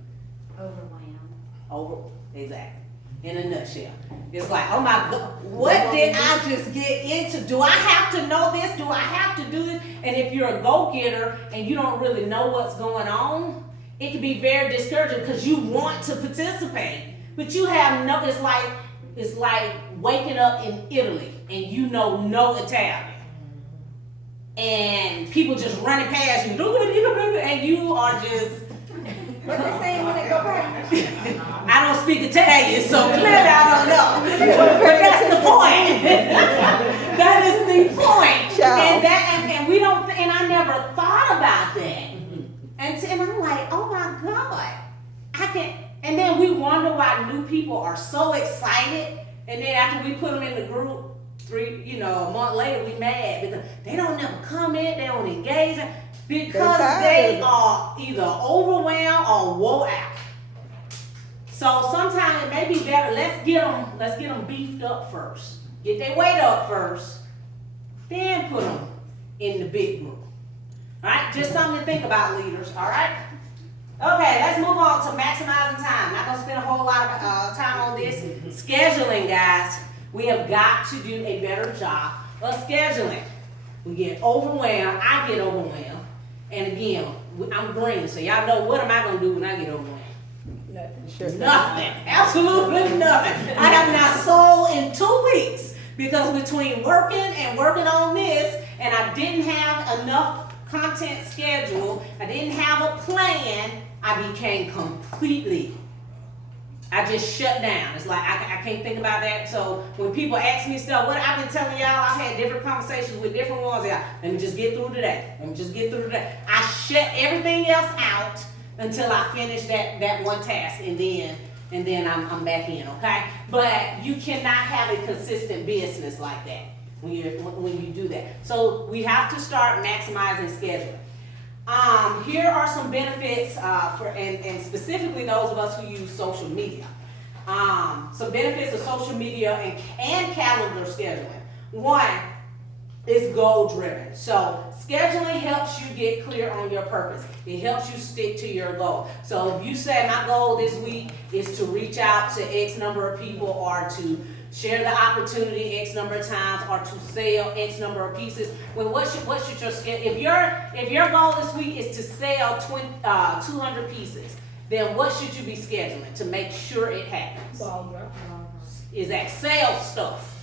Overwhelmed. Exactly. In a nutshell. It's like, oh my God, what did I just get into? Do I have to know this? Do I have to do this? And if you're a go-getter and you don't really know what's going on, it can be very discouraging because you want to participate, but you have no, it's like waking up in Italy and you know no Italian. And people just running past you, and you are just, What they saying when they go back? I don't speak Italian, so clearly I don't know. But that's the point. That is the point. And we don't, and I never thought about that. And I'm like, oh my God, and then we wonder why new people are so excited. And then after we put them in the group, a month later, we mad because they don't never comment, they don't engage, because they are either overwhelmed or wore out. So sometimes it may be better, let's get them beefed up first. Get their weight up first, then put them in the big group. All right, just something to think about, leaders, all right? Okay, let's move on to maximizing time. Not gonna spend a whole lot of time on this. Scheduling, guys. We have got to do a better job of scheduling. We get overwhelmed, I get overwhelmed. And again, I'm green, so y'all know what am I gonna do when I get overwhelmed? Nothing. Nothing, absolutely nothing. I have not sold in 2 weeks because between working on this, and I didn't have enough content scheduled, I didn't have a plan, I became completely I just shut down. It's like I can't think about that. So when people ask me stuff, what I've been telling y'all, I've had different conversations with different ones. Y'all, let me just get through today. Let me just get through today. I shut everything else out until I finish that one task, and then I'm back in. Okay, but you cannot have a consistent business like that when you do that. So we have to start maximizing scheduling. Here are some benefits and specifically those of us who use social media. Some benefits of social media and calendar scheduling. One is goal driven. So scheduling helps you get clear on your purpose. It helps you stick to your goal. So if you say my goal this week is to reach out to X number of people, or to share the opportunity X number of times, or to sell X number of pieces. Well, what should your schedule? If your goal this week is to sell 200 pieces, then what should you be scheduling to make sure it happens? Ball drop. Is that sales stuff?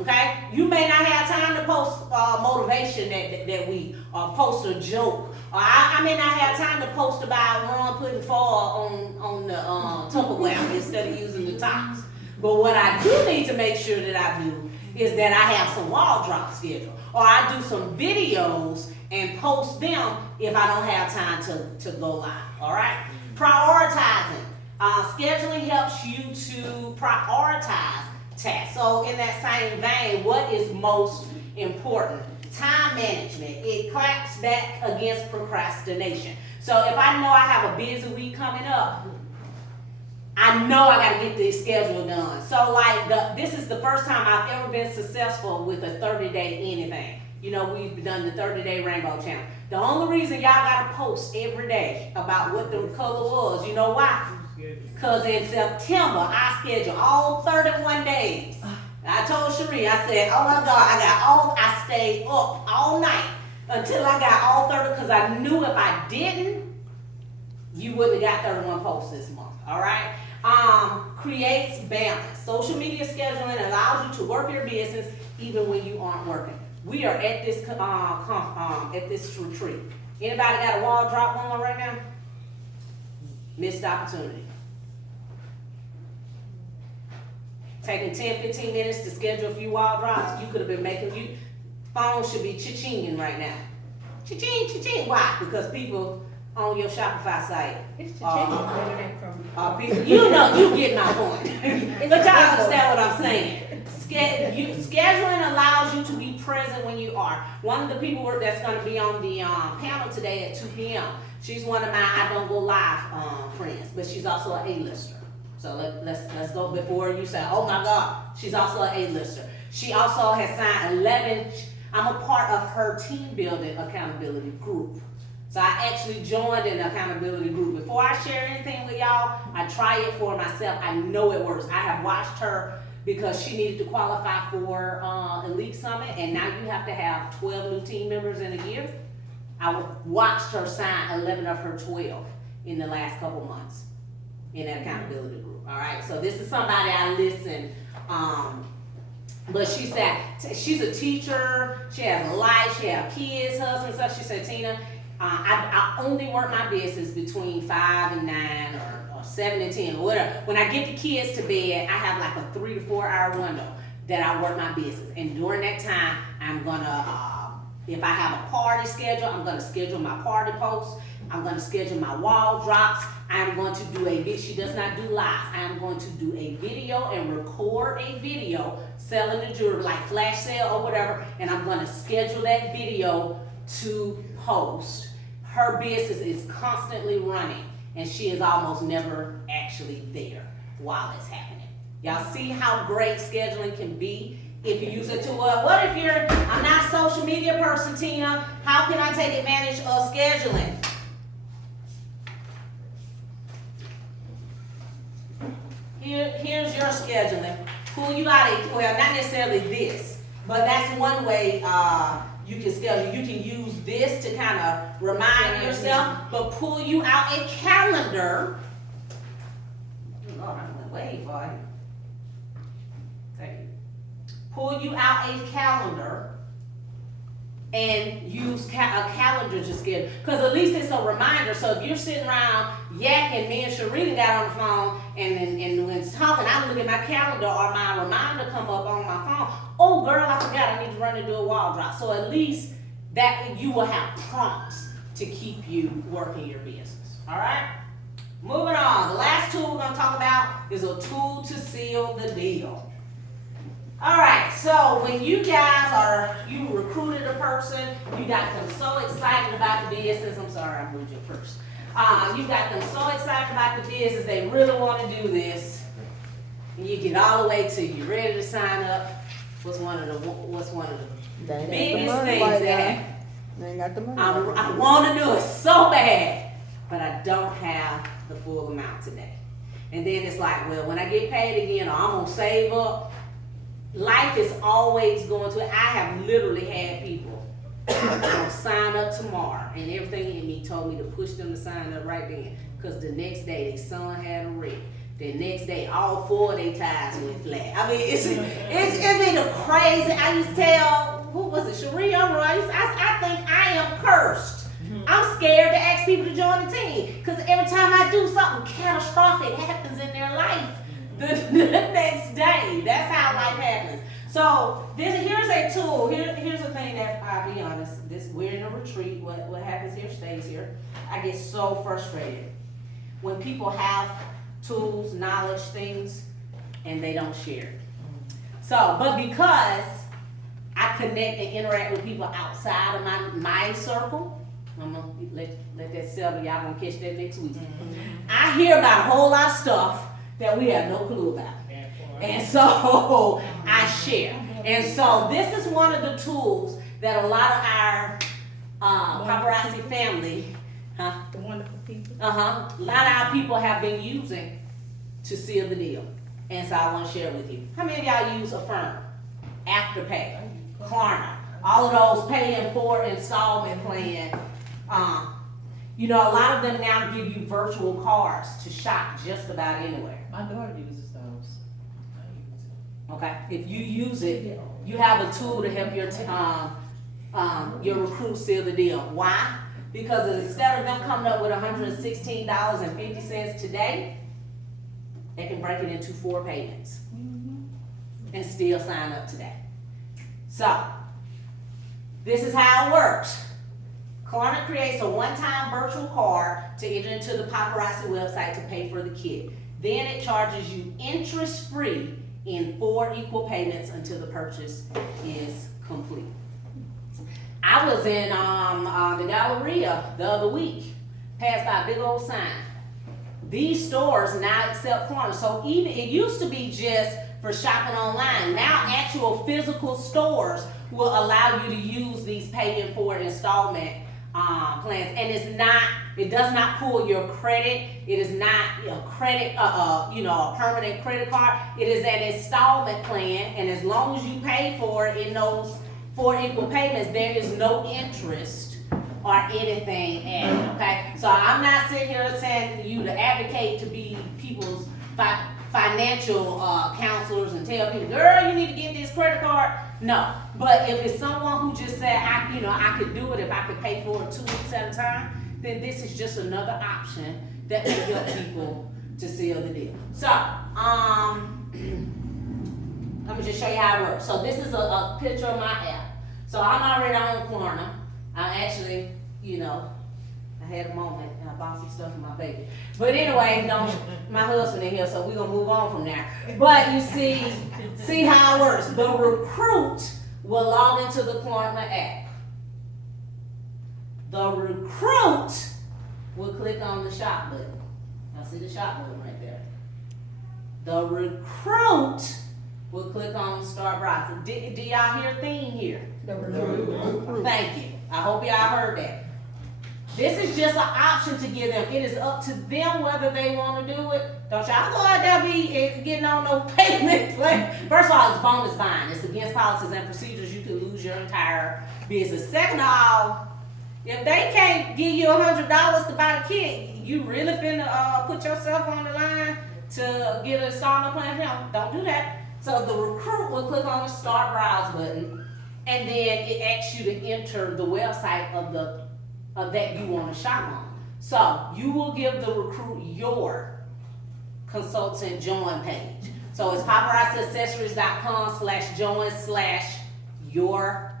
Okay, you may not have time to post motivation that week, or post a joke, or I may not have time to post about Ron putting fall on the Tupperware instead of using the tops. But what I do need to make sure that I do is that I have some wall drop schedule, or I do some videos and post them if I don't have time to go live. All right, prioritizing. Scheduling helps you to prioritize tasks. So in that same vein, what is most important? Time management. It claps back against procrastination. So if I know I have a busy week coming up, I know I gotta get this schedule done. So like this is the first time I've ever been successful with a 30-day anything. You know, we've done the 30-day Rainbow Challenge. The only reason y'all gotta post every day about what the color was, you know why? Because in September, I scheduled all 31 days. I told Cherie, I said, oh my God, I stayed up all night until I got all 30, because I knew if I didn't, you wouldn't have got 31 posts this month, all right? Creates balance. Social media scheduling allows you to work your business even when you aren't working. We are at this retreat. Anybody got a wall drop going on right now? Missed opportunity. Taking 10, 15 minutes to schedule a few wall drops, you could have been making, phone should be cha-chinging right now. Cha-ching, cha-ching. Why? Because people on your Shopify site. It's the chicken better from. People, you know, you get my point. But y'all understand what I'm saying. Scheduling allows you to be present when you are. One of the people that's going to be on the panel today at 2 p.m., she's one of my I Don't Go Live friends, but she's also an A-lister. So let's go before you say, oh my God, she's also an A-lister. She also has signed 11, I'm a part of her team building accountability group. So I actually joined an accountability group. Before I share anything with y'all, I try it for myself. I know it works. I have watched her because she needed to qualify for Elite Summit, and now you have to have 12 new team members in a year. I watched her sign 11 of her 12 in the last couple months in that accountability group. All right, so this is somebody I listen. But she said she's a teacher. She has a life. She has kids, husband, stuff. She said, Tina, I only work my business between 5 and 9 or 7 and 10 or whatever. When I get the kids to bed, I have like a 3 to 4 hour window that I work my business. And during that time, I'm gonna, if I have a party schedule, I'm gonna schedule my party posts. I'm gonna schedule my wall drops. I'm going to do a video. She does not do lives. I'm going to do a video and record a video selling the jewelry, like flash sale or whatever. And I'm gonna schedule that video to post. Her business is constantly running, and she is almost never actually there while it's happening. Y'all see how great scheduling can be if you use it to, what if I'm not a social media person, Tina, how can I take advantage of scheduling? Here's your scheduling. Pull you out of, well, not necessarily this, but that's one way you can schedule. You can use this to kind of remind yourself, but pull you out a calendar. Lord, I went way far. Thank you. Pull you out a calendar and use a calendar to schedule. Because at least it's a reminder. So if you're sitting around yakking, me and Sharita got on the phone, and when it's talking, I look at my calendar or my reminder come up on my phone. Oh girl, I forgot I need to run and do a wall drop. So at least that you will have prompts to keep you working your business. All right. Moving on. The last tool we're gonna talk about is a tool to seal the deal. All right, so when you recruited a person, you got them so excited about the business. I'm sorry, I moved your purse. You got them so excited about the business, they really want to do this. And you get all the way to you ready to sign up. What's one of the They ain't got the biggest money things right that now. happen? They ain't got the money. I want to do it so bad, but I don't have the full amount today. And then it's like, well, when I get paid again, or I'm gonna save up. Life is always going to. I have literally had people sign up tomorrow, and everything in me told me to push them to sign up right then, because the next day their son had a wreck. The next day, all 4 of their tires went flat. I mean, it's been a crazy. I used to tell, who was it, Cherie or Roy? I think I am cursed. I'm scared to ask people to join the team, because every time I do something catastrophic happens in their life the next day. That's how life happens. So here's a tool. Here's the thing that I'll be honest. We're in a retreat. What happens here stays here. I get so frustrated when people have tools, knowledge, things, and they don't share it. So, but because I connect and interact with people outside of my circle, I'm gonna let that settle. Y'all gonna catch that next week. I hear about a whole lot of stuff that we have no clue about. And so I share. And so this is one of the tools that a lot of our paparazzi family, The wonderful people. a lot of our people have been using to seal the deal. And so I want to share it with you. How many of y'all use Affirm, Afterpay, Klarna, all of those pay in 4 installment plan? You know, a lot of them now give you virtual cards to shop just about anywhere. My daughter uses those. I use it. Okay, if you use it, you have a tool to help your recruit seal the deal. Why? Because instead of them coming up with $116.50 today, they can break it into 4 payments and still sign up today. So, this is how it works. Klarna creates a one-time virtual card to enter into the paparazzi website to pay for the kit. Then it charges you interest-free in 4 equal payments until the purchase is complete. I was in the Galleria the other week, passed by a big old sign. These stores now accept Klarna. So even it used to be just for shopping online. Now actual physical stores will allow you to use these pay in 4 installment plans, and it does not pull your credit. It is not a credit, a permanent credit card. It is an installment plan, and as long as you pay for it in those 4 equal payments, there is no interest or anything added. Okay, so I'm not sitting here saying you to advocate to be people's financial counselors and tell people, girl, you need to get this credit card. No, but if it's someone who just said, I could do it if I could pay for it 2 weeks at a time, then this is just another option that may help people to seal the deal. So, let me just show you how it works. So this is a picture of my app. So I'm already on Klarna. I actually, I had a moment and I bought some stuff for my baby. But anyway, my husband in here, so we're gonna move on from there. But you see how it works. The recruit will log into the Klarna app. The recruit will click on the shop button. Y'all see the shop button right there. The recruit will click on start browsing. Do y'all hear a theme here? The recruit. Thank you. I hope y'all heard that. This is just an option to give them. It is up to them whether they want to do it. Don't y'all go out there be getting on no payment plan. First of all, it's bonus buying. It's against policies and procedures. You can lose your entire business. Second of all, if they can't give you $100 to buy the kit, you really finna put yourself on the line to get an installment plan for them. Don't do that. So the recruit will click on the start browse button, and then it asks you to enter the website of that you want to shop on. So you will give the recruit your consultant join page. So it's paparazziaccessories.com/join/your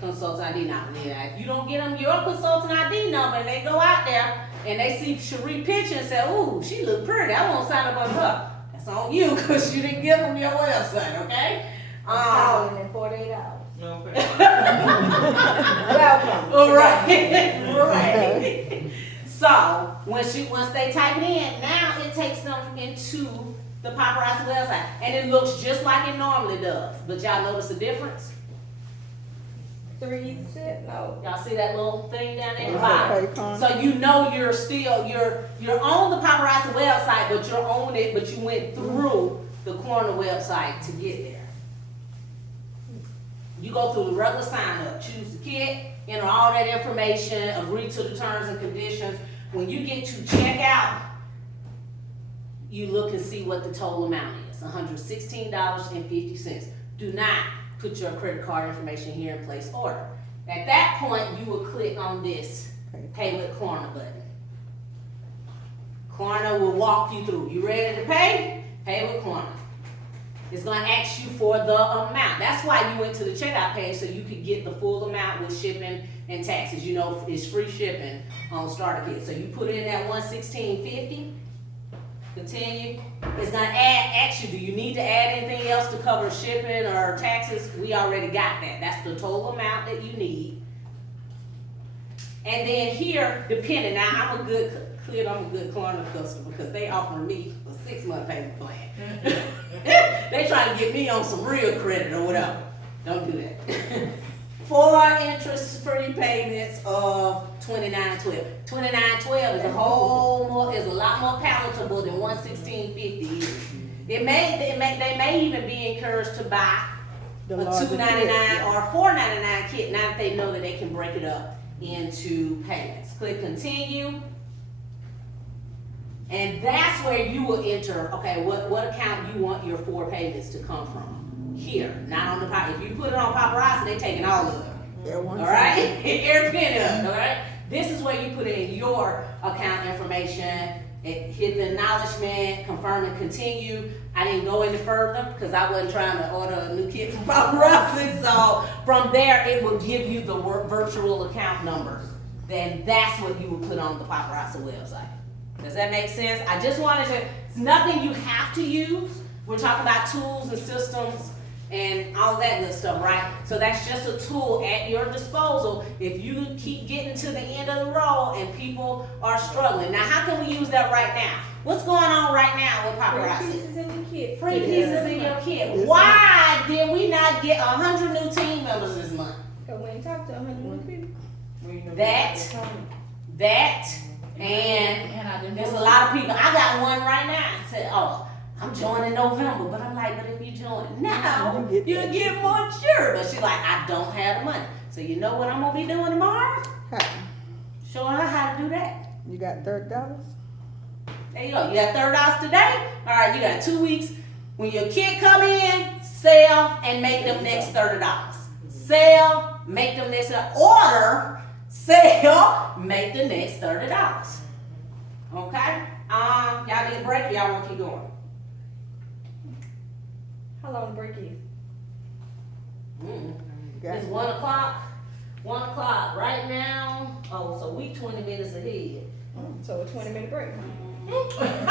consultant ID number. Yeah, if you don't get them your consultant ID number and they go out there and they see Cherie picture and say, ooh, she look pretty, I won't sign up on her. That's on you because you didn't give them your website, okay? Calling in 48 hours. Okay. Welcome. Right, right. So once they type it in, now it takes them into the paparazzi website, and it looks just like it normally does. But y'all notice the difference? 3 step, no. Y'all see that little thing down there at the Okay, bottom? Con. So you know you're on the paparazzi website, but you're on it, but you went through the corner website to get there. You go through the regular sign up, choose the kit, enter all that information, agree to the terms and conditions. When you get to checkout, you look and see what the total amount is, $116.50. Do not put your credit card information here and place order. At that point, you will click on this Pay with Klarna button. Klarna will walk you through. You ready to pay? Pay with Klarna. It's gonna ask you for the amount. That's why you went to the checkout page, so you could get the full amount with shipping and taxes. You know, it's free shipping on starter kit. So you put in that $116.50, continue. It's gonna ask you, do you need to add anything else to cover shipping or taxes? We already got that. That's the total amount that you need. And then here, depending, now I'm a good Klarna customer because they offer me a 6-month payment plan. They try to get me on some real credit or whatever. Don't do that. 4 interest-free payments of $29.12. $29.12 is a lot more palatable than $116.50 is. They may even be encouraged to buy The a larger $2.99 kit, or a $4.99 kit now that they know that they can break it up into payments. Click continue. And that's where you will enter, okay, what account you want your 4 payments to come from. Here, not on the if you put it on paparazzi, they taking all of it. Yeah, one All right? Every penny of it, all right? This is where you put in your account information, hit the acknowledgement, confirm and continue. I didn't go any further because I wasn't trying to order a new kit from paparazzi. So from there, it will give you the virtual account number. Then that's what you would put on the paparazzi website. Does that make sense? I just wanted to, it's nothing you have to use. We're talking about tools and systems and all that good stuff, right? So that's just a tool at your disposal if you keep getting to the end of the road and people are struggling. Now, how can we use that right now? What's going on right now with Free paparazzi? pieces in the kit. Free pieces in your kit. Yes, Why did we not get 100 new team members this month? Cause we ain't talked to 100 people. That, and there's a lot of people. I got one right now. I said, oh, I'm joining November. But I'm like, but if you join now, you'll get more sure. But she's like, I don't have the money. So you know what I'm going to be doing tomorrow? Showing her how to do that. You got $30? There you go. You got $30 today. All right, you got 2 weeks. When your kid come in, sell and make them next $30. Sell, make them next order, sell, make the next $30. Okay? Y'all need a break. Y'all want to keep going? How long the break is? It's 1 o'clock. 1 o'clock right now. Oh, so we 20 minutes ahead. So a 20-minute break. We're gonna take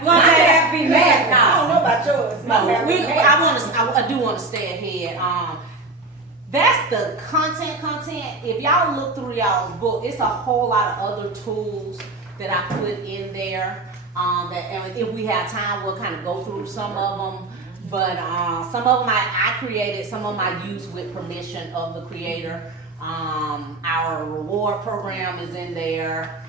that be mad I now. don't know about yours. No, I do want to stay ahead. That's the content. If y'all look through y'all's book, it's a whole lot of other tools that I put in there. And if we have time, we'll kind of go through some of them. But some of them I created, some of them I use with permission of the creator. Our reward program is in there.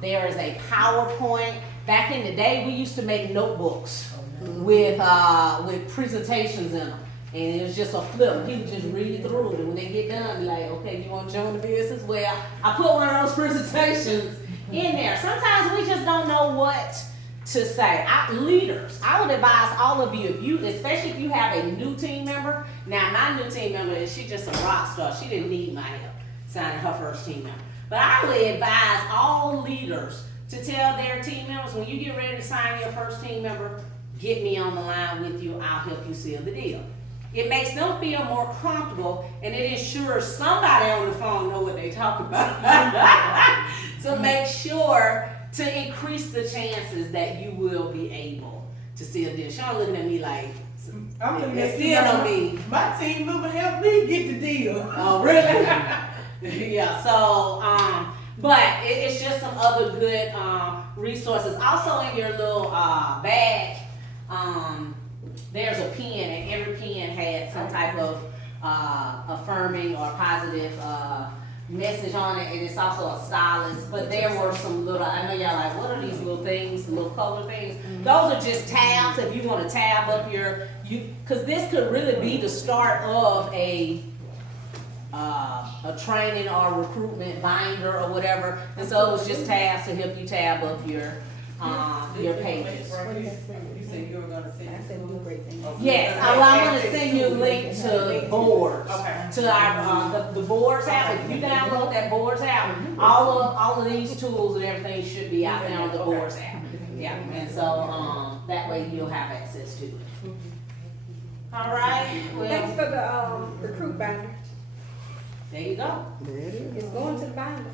There is a PowerPoint. Back in the day, we used to make notebooks with presentations in them. And it was just a flip. People just read through it. And when they get done, be like, okay, you want to join the business? Well, I put one of those presentations in there. Sometimes we just don't know what to say. Leaders, I would advise all of you, especially if you have a new team member. Now, my new team member, she's just a rock star. She didn't need my help signing her first team member. But I would advise all leaders to tell their team members, when you get ready to sign your first team member, get me on the line with you, I'll help you seal the deal. It makes them feel more comfortable, and it ensures somebody on the phone know what they talk about. To make sure to increase the chances that you will be able to seal the deal. Sean looking at me like, I'm looking it at still you, don't mean. my team member helped me get the deal. Oh, really? Yeah, so, but it's just some other good, resources. Also in your little, bag, there's a pen, and every pen had some type of, affirming or positive, message on it, and it's also a stylus, but there were some little, I know y'all like, what are these little things, little color things? Those are just tabs if you wanna tab up cause this could really be the start of a training or recruitment binder or whatever, and so it was just tabs to help you tab up your pages. You said you were gonna send I it said, to do us? great things. Yes, I'm gonna send you a link to boards. Okay. To our, the boards app, if you download that boards app, all of these tools and everything should be out there on the boards app. Yeah, and so, that way you'll have access to it. All right, Thanks well, for the, recruit binder. there you go. There it is. It's going to the binder.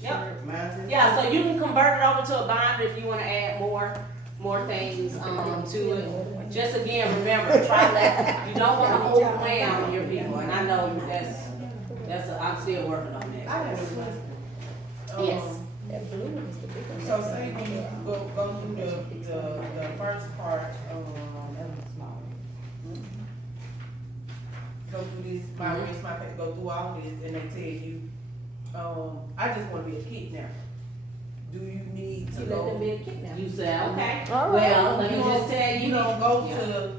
Yep. Mine's in- Yeah, so you can convert it over to a binder if you wanna add more things, to it. Just again, remember, try that, you don't wanna overwhelm your people, and I know I'm still working on I that. have a question. Yes. That blue one is the big one. So say when you go through the first part, go through this, my race, my pay, go through all this, and they tell you, I just wanna be a kidnapper. Do you need to You let them go? be a kidnapper. You say, okay, All right. well, let me just tell You you. don't go Yeah. to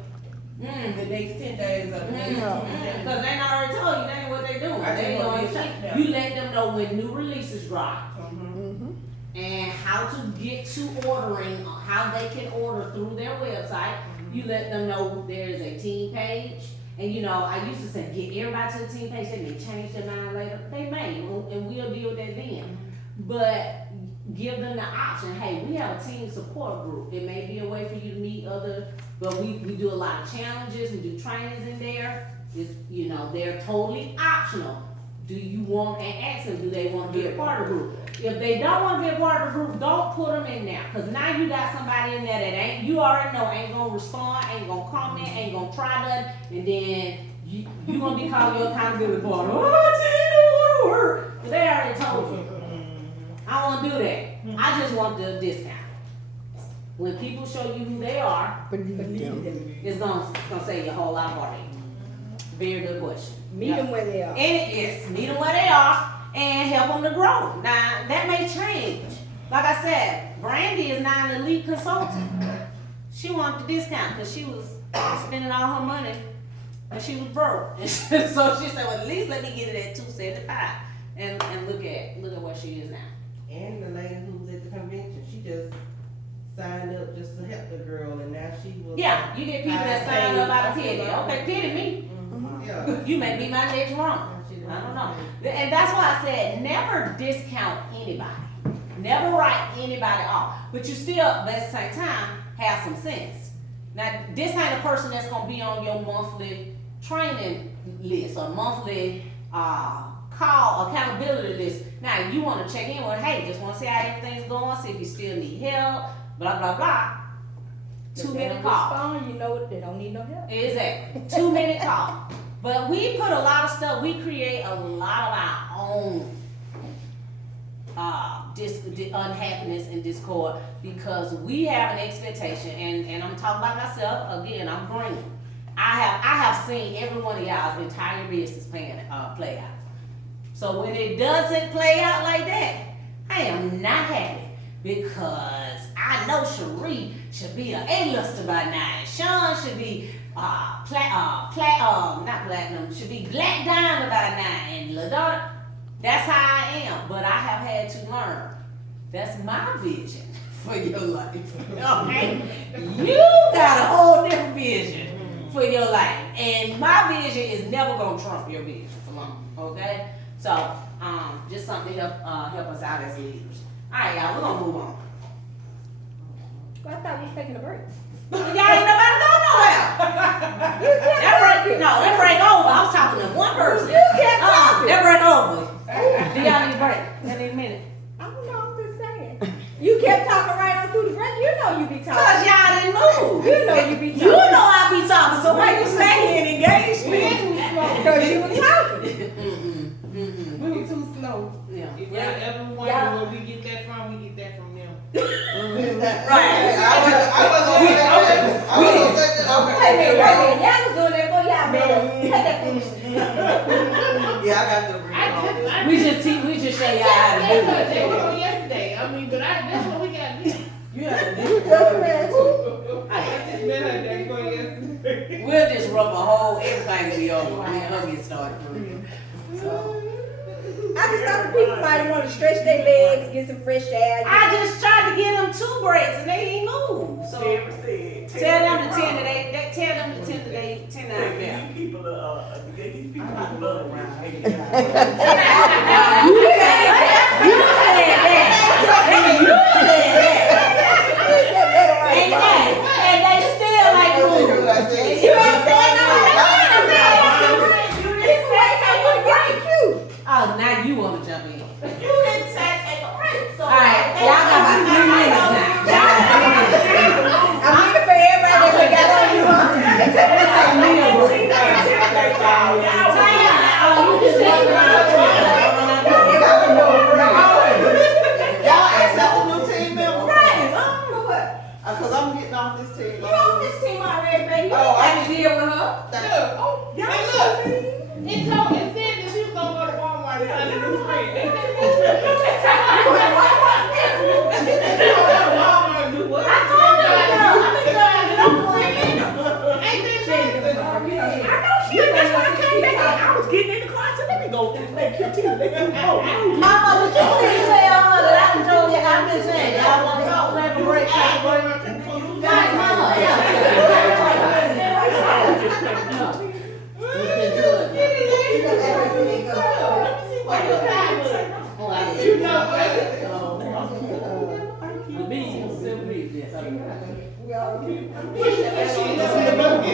Mm. the next 10 days or the next 2 days. Cause they not already told you, that ain't what they doing. I They just wanna be a gonna kidnapper. you let them know when new releases drop. Mhm. And how to get to ordering, how they can order through their website. You let them know there is a team page. And you know, I used to say, get everybody to the team page, they may change their mind later. They may, and we'll deal with that then. But give them the option, hey, we have a team support group. It may be a way for you to meet other, but we do a lot of challenges, we do trainings in there. It's, you know, they're totally optional. Do you want, and ask them, do they want to be a part of the group? If they don't want to be a part of the group, don't put them in there. Cause now you got somebody in there that you already know ain't gonna respond, ain't gonna comment, ain't gonna try nothing, and then you gonna be calling your accountability partner. Oh, I don't wanna work. But they already told you. I don't wanna do that. I just want the discount. When people show you who they are, Believe them. it's gonna save you a whole lot of heartache. Very good question. Meet them where they are. And yes, meet them where they are and help them to grow. Now, that may change. Like I said, Brandy is now an elite consultant. She wanted the discount because she was spending all her money and she was broke. So she said, well, at least let me get it at $275 and look at where she is now. And the lady who was at the convention, she just signed up just to help the girl, and now she was. Yeah, you get people that sign up out of pity. Okay, pity me. Yeah. You may be my next wrong. I don't know. And that's why I said never discount anybody. Never write anybody off. But you still, but at the same time, have some sense. Now, this ain't a person that's gonna be on your monthly training list or monthly call accountability list. Now, you wanna check in with, hey, just wanna see how everything's going, see if you still need help, blah, blah, blah. If they 2-minute don't call. respond, you know they don't need no help. Exactly. 2-minute call. But we put a lot of stuff, we create a lot of our own unhappiness and discord because we have an expectation, and I'm talking about myself, again, I'm green. I have seen every one of y'all's entire business play out. So when it doesn't play out like that, I am not happy because I know Cherie should be an A-lister by now, and Sean should be not platinum, should be black diamond by now, and LaDonna, that's how I am, but I have had to learn. That's my vision for your life, okay? You got a whole different vision for your life, and my vision is never gonna trump your vision for long, okay? So, just something to help us out as leaders. Alright, y'all, we're gonna move on. Well, I thought we was taking a break. Y'all ain't nobody going nowhere. That break over. I was talking to one person. You kept talking. That break over. Do y'all need a break? Y'all need a minute? I don't know, I'm just saying. You kept talking right on through the break. You know you be Cause talking. y'all didn't move. You know you be You talking. know I be talking, so why you stay here and engage me? Because you were talking. We were too slow. Yeah. If y'all ever wonder Yeah. where we get that from, we get that from them. Right. I was gonna say that. Wait a minute. Y'all was doing that for y'all, man. Cut that foolishness. Yeah, I got the real. We just show y'all how to do They it. were on yesterday. I mean, but that's what we got to do. You had to You just man who? I just met her that for yesterday. We'll disrupt a whole, everything will be over. Me and her get started. I just thought the people might want to stretch their legs, get some fresh air. I just tried to give them 2 breaks and they ain't move. So tell them to 10 to they tell them to 10 to they 10 to they fair. These people love around. You said that. You said that. And they still like moving. You ain't saying nothing. Oh, now you wanna jump in. Alright, y'all got about 3 minutes now. I'm looking for everybody that got on you. Y'all accept the new team member? Right, I don't know what. Cause I'm getting off this team. You on this team already, baby. You Oh, ain't got to deal with her. Oh, and look, it told it said that she was gonna go to Walmart and find a new friend. Walmart and do what? I told you, I've been trying to look for you. Ain't that shit? I know she was that's why I came back. I was getting in the car, so let me go make your team. Mama, would you please tell her that I done told you I've been saying y'all wanna go take a break, take a break. Guys, mama, You know what?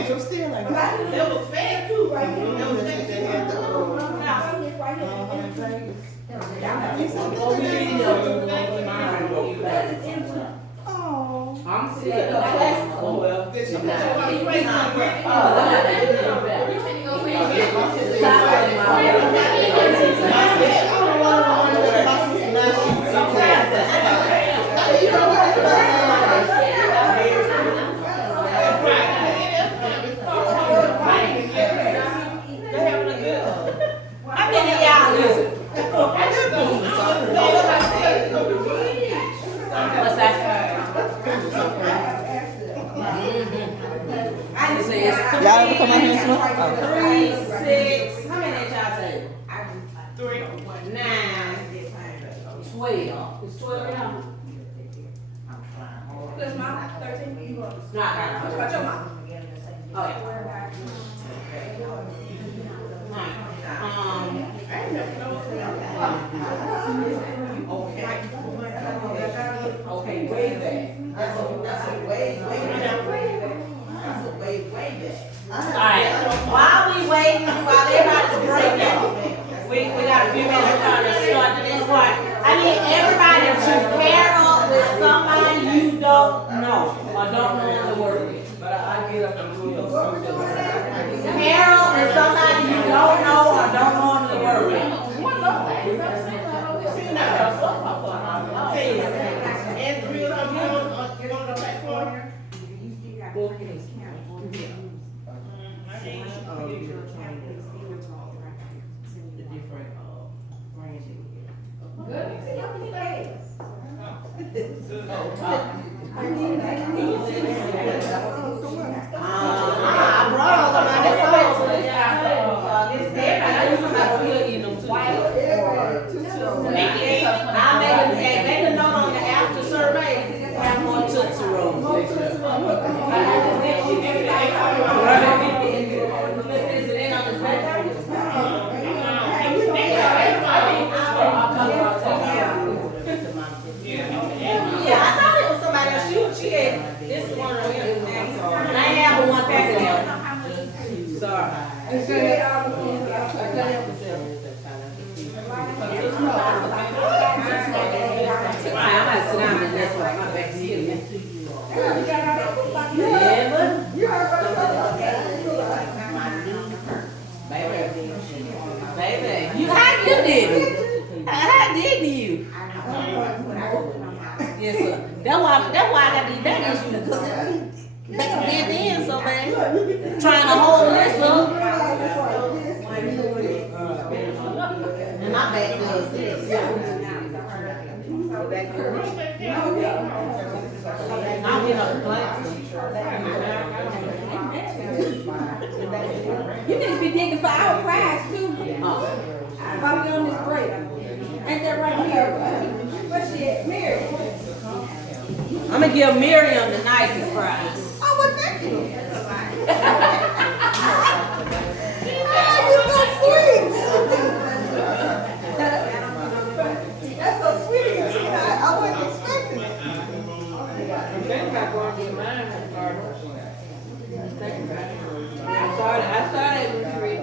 I'm still like that. That was fair too, right? That was I'm sick. Oh, well. How many of y'all listen? What's that? I just say it's 3. Y'all ever come out here and smoke? 3, 6. How many did y'all say? 3. 9, 12. It's 12 now. Plus mom, 13. You go. Not What about your mom? Oh, yeah. Okay, way back. That's a way back. Alright, while we waiting, while everybody's breaking, we got a few minutes to start this part. I need everybody to pair up with somebody you don't know or don't normally work with. But I get up and do it. Pair up with somebody you don't know or don't normally work with. And 3 of them on the platform. I brought all of my songs. Everybody, somebody will eat them too. I'll make a note on the after survey, have more Tootsie Rolls. Is it in on the back? She did all the things that I I told can't her. help myself. It's kind of- Alright, I'm gonna sit down and that's why my back's here. You got all that food back there? Yeah, but. Baby, you, how you did it? How did you? Yes, sir. That's why I got these back issues, because back then so bad. Trying to hold this up. And my back does this. I'll get up the glass. You need to be digging for our prize too. Oh. While we on this break. Ain't that right, Mary? What's she at? Mary? I'm gonna give Miriam the nicest prize. Oh, well, thank you. Oh, you're so sweet. That's so sweet. I wasn't expecting it. I started with three.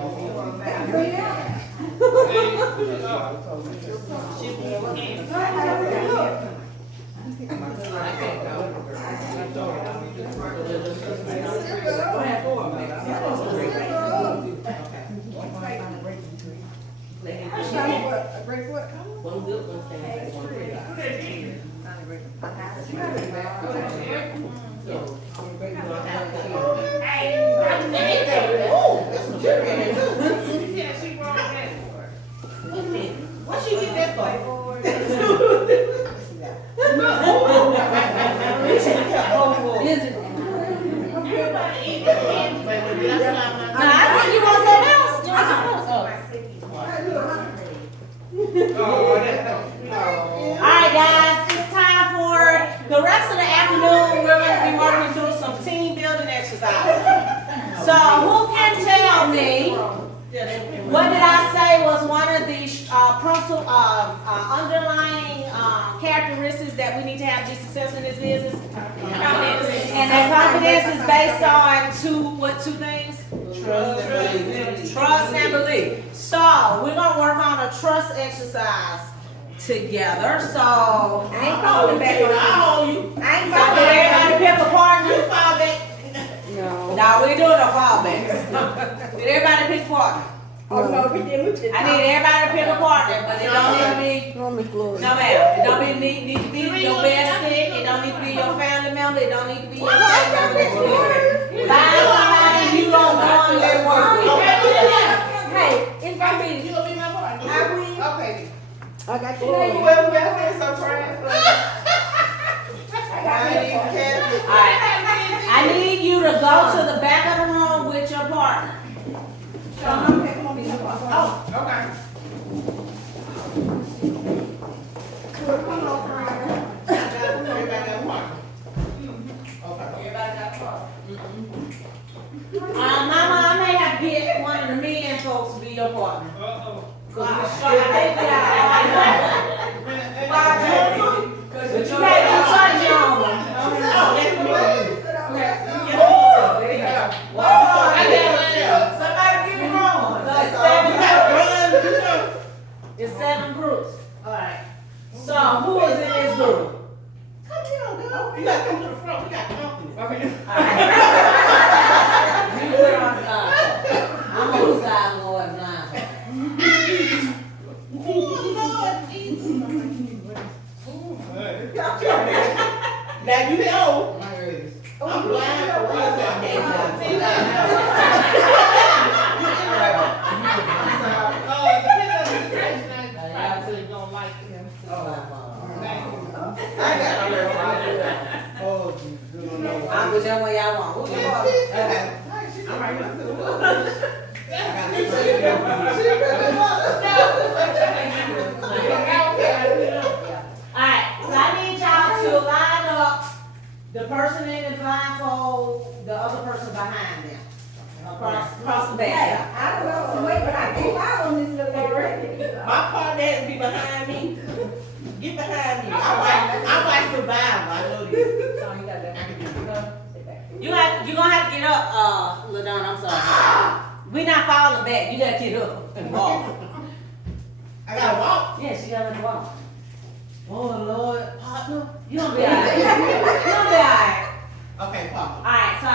One good one stands, one great. What she get that for? I think you want something else. You want something else? Alright guys, it's time for the rest of the afternoon. We're going to be working through some team building exercises. So who can tell me, what did I say was one of the underlying characteristics that we need to have to be successful in this business? And that confidence is based on two things? Trust and belief. So we're gonna work on a trust exercise together. So I ain't calling back on you. I ain't so calling did back everybody pick a partner? No. No, we doing a fallback. Did everybody pick a partner? on you. Oh, no, we didn't. We just I need everybody to pick a partner, but it don't need to be. No, Miss Glory. No ma'am, it don't need to be your best fit, it don't need to be your family member, it don't need to be your family member. Find somebody you don't want to work with. Hey, it's gonna be. You gonna be my partner? I will. Okay. I got you. Whoever got this, I'm praying for you. I I ain't Catholic. Alright, I need you to go to the back of the room with your partner. Okay, come on, be my partner. Oh, okay. Come on, Friday. Everybody got a partner. Mama, I may have to get one of the men folks to be your partner. Cause we short, I think we are. But you can't do something on them. Somebody give me wrong. So it's 7 groups. Alright. So who is in this group? You gotta come to the front, we got company. Alright. You put on, I'm on the side of Lord blind. Now you know, I'm blind for real, so I can't see that. I'm whichever way y'all want. Who you want? Alright, so I need y'all to line up the person in the blindfold, the other person behind them. Across the back. I don't know some way, but I can't lie on this little already. My partner has to be behind me. Get behind me. I'm like survival, I know this. You're gonna have to get up, LaDonna, I'm sorry. We not falling back. You gotta get up and walk. I gotta walk. Yeah, she gotta walk. Oh, Lord, partner. You gonna be alright. You gonna be alright. Okay, partner. Alright, so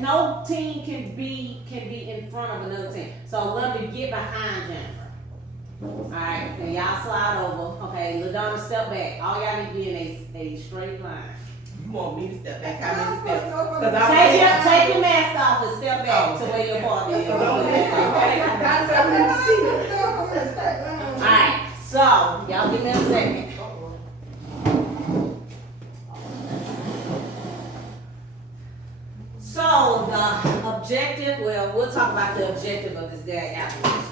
no team can be in front of another team. So let me get behind Jennifer. Alright, then y'all slide over. Okay, LaDonna step back. All y'all need to be in a straight line. You want me to step back? How many steps? Take your mask off and step back to where your partner is. Alright, so y'all give me a second. So the objective, well, we'll talk about the objective of this day afterwards.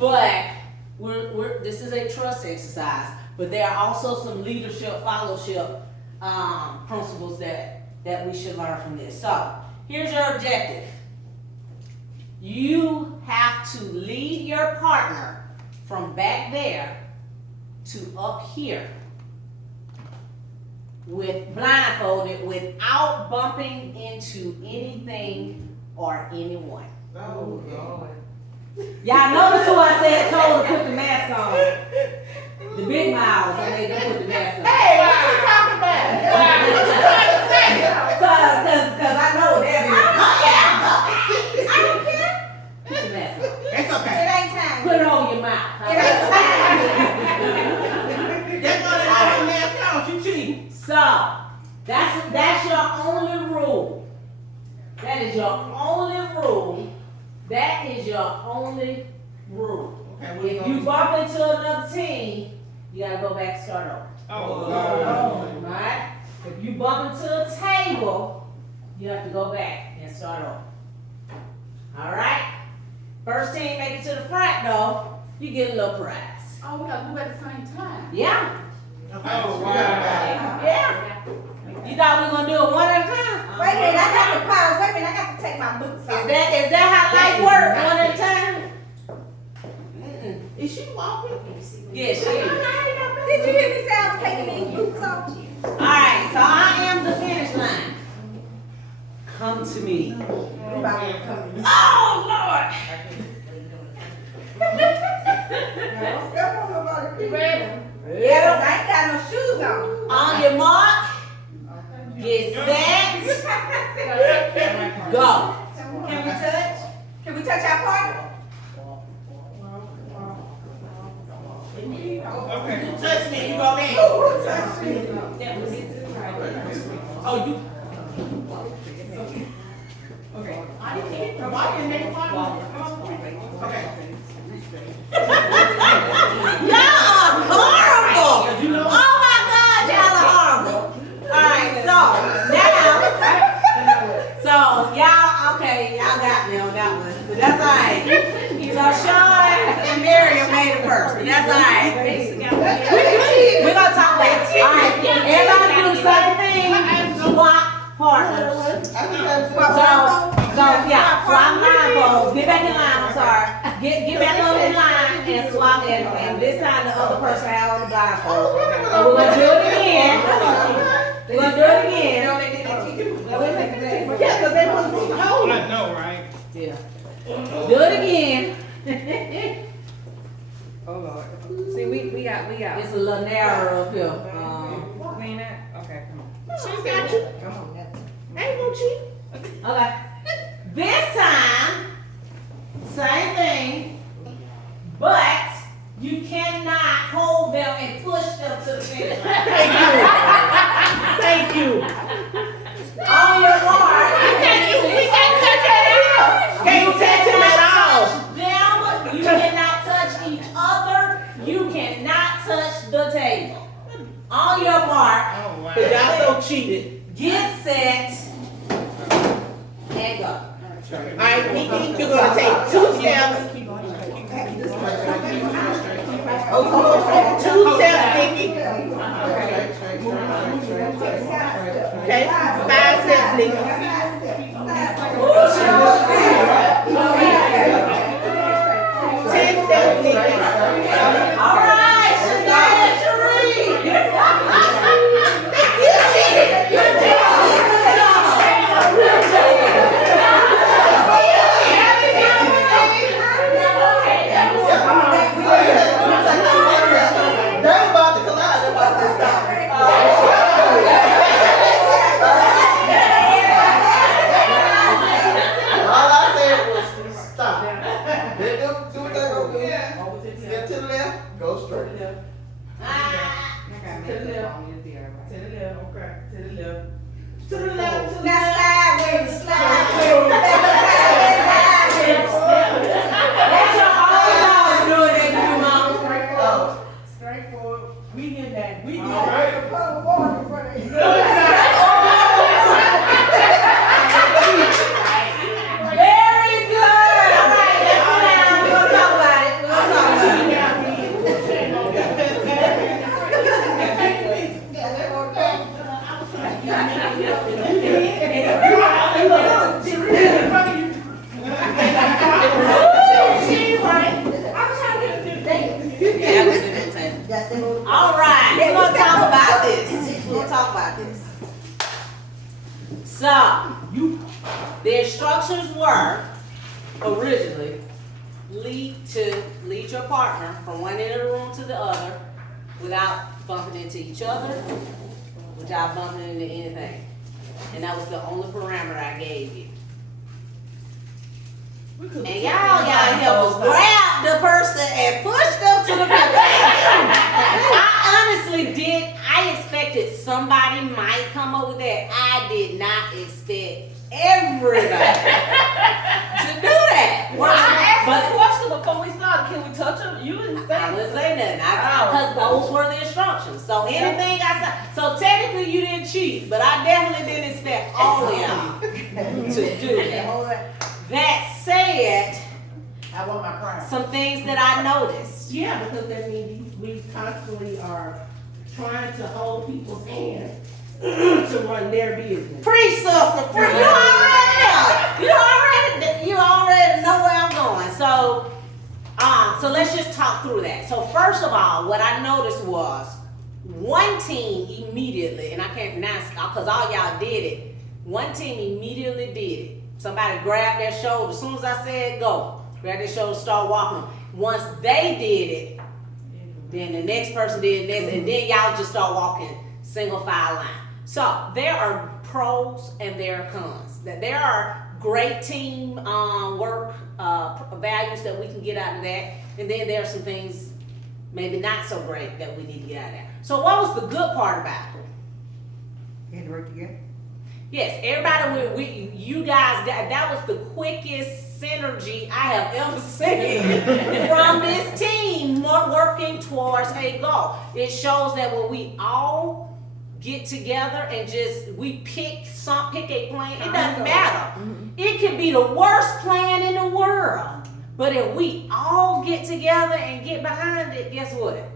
But this is a trust exercise, but there are also some leadership, fellowship principles that we should learn from this. So here's your objective. You have to lead your partner from back there to up here with blindfolded without bumping into anything or anyone. Oh, Lord. Y'all notice who I said told to put the mask on? The big mouths, I made them put the mask on. Hey, what you talking about? What you trying to say? Cause I know that. I don't care. Put the mask on. That's It okay. ain't time. Put it on your mouth. It ain't time. That's why they got her mask on. She cheating. So, that's your only rule. That is your only rule. That is your only rule. Okay, what If you bump into another team, you gotta go back and start over. Oh, Lord. Alright? If you bump into a table, you have to go back and start over. Alright? First team make it to the front though, you get a little prize. Oh, we gotta move at the same time. Yeah. Oh, wow. Yeah. You thought we were gonna do it one at a time? Wait a minute, I got to pause. Wait a minute, I got to take my boots off. Is that how life works? One at a time? Mm-mm. Is she walking? Yeah, she is. Did you hear me say I was taking these boots off? Alright, so I am the finish line. Come to me. I'm about to come. Oh Lord! Don't step on nobody. You ready? Yeah, 'cause I ain't got no shoes on. On your mark, get set, go. Can we touch? Can we touch our partner? Okay. You touch me, you go in. Oh, you. Okay. Why didn't they find Okay. Y'all are horrible! Oh my God, y'all are horrible! Alright, so y'all, okay, y'all got me on that one, but that's alright. So Sean and Miriam made it first, but that's alright. We're gonna talk about it. Alright, everybody do the same thing, swap partners. So yeah, swap blindfolds, get back in line, I'm sorry. Get back on in line and swap and this time the other person had on the blindfold. And we're gonna do it again. We're gonna do it again. Yeah, because they want to see cold. I know, right? Yeah. Do it again. Oh, Lord. See, we got. It's a little narrow up here. Clean that? Okay, come on. She's got you. Come on. I ain't gonna cheat. Okay. This time, same thing, but you cannot hold them and push them to the finish line. Thank you. On your mark. We can't touch it at all. Can't touch him at all. Them, you cannot touch each other. You cannot touch the table. On your mark, Oh, wow. Cause y'all so cheated. get set, and go. Alright, Nikki, you're gonna take 2 steps. 2 steps, Nikki. Okay, 5 steps, Nikki. 10 steps, Nikki. All right, Shania and Sheree. You cheated. You cheated. Okay, to the left. To the left, to the Now left. slide with it, slide with it. That's your whole dog doing that, you mom. Straightforward. We get that. We get All that. right. Very good. All right, let's sit down. We're gonna talk about it. We're gonna talk about it. That was entertaining. All right, we're gonna talk about this. We're gonna talk about this. So, the instructions were originally lead your partner from one end of the room to the other without bumping into each other, without bumping into anything. And that was the only parameter I gave you. And y'all help us grab the person and push them to the front. I honestly did. I expected somebody might come up with that. I did not expect everybody to do that. Well, I asked But a question before we started. Can we touch them? You didn't say. I wouldn't say nothing, because those were the instructions. So anything I said, so technically you didn't cheat, but I definitely didn't expect all of y'all to do that. That said, I want my prize. some things that I noticed. Yeah, because that means we constantly are trying to hold people's hands to run their business. Preach, sister, preach. You already know where I'm going. So let's just talk through that. So first of all, what I noticed was one team immediately, and I can't now because all y'all did it. One team immediately did it. Somebody grabbed their shoulder. As soon as I said go, grab their shoulder, start walking. Once they did it, then the next person did this, and then y'all just start walking single file line. So there are pros and there are cons. That there are great team work values that we can get out of that, and then there are some things maybe not so great that we need to get out of that. So what was the good part about it? Can you work together? Yes, everybody you guys got, that was the quickest synergy I have ever seen from this team working towards a goal. It shows that when we all get together and we pick a plan, it doesn't matter. It could be the worst plan in the world, but if we all get together and get behind it, guess what?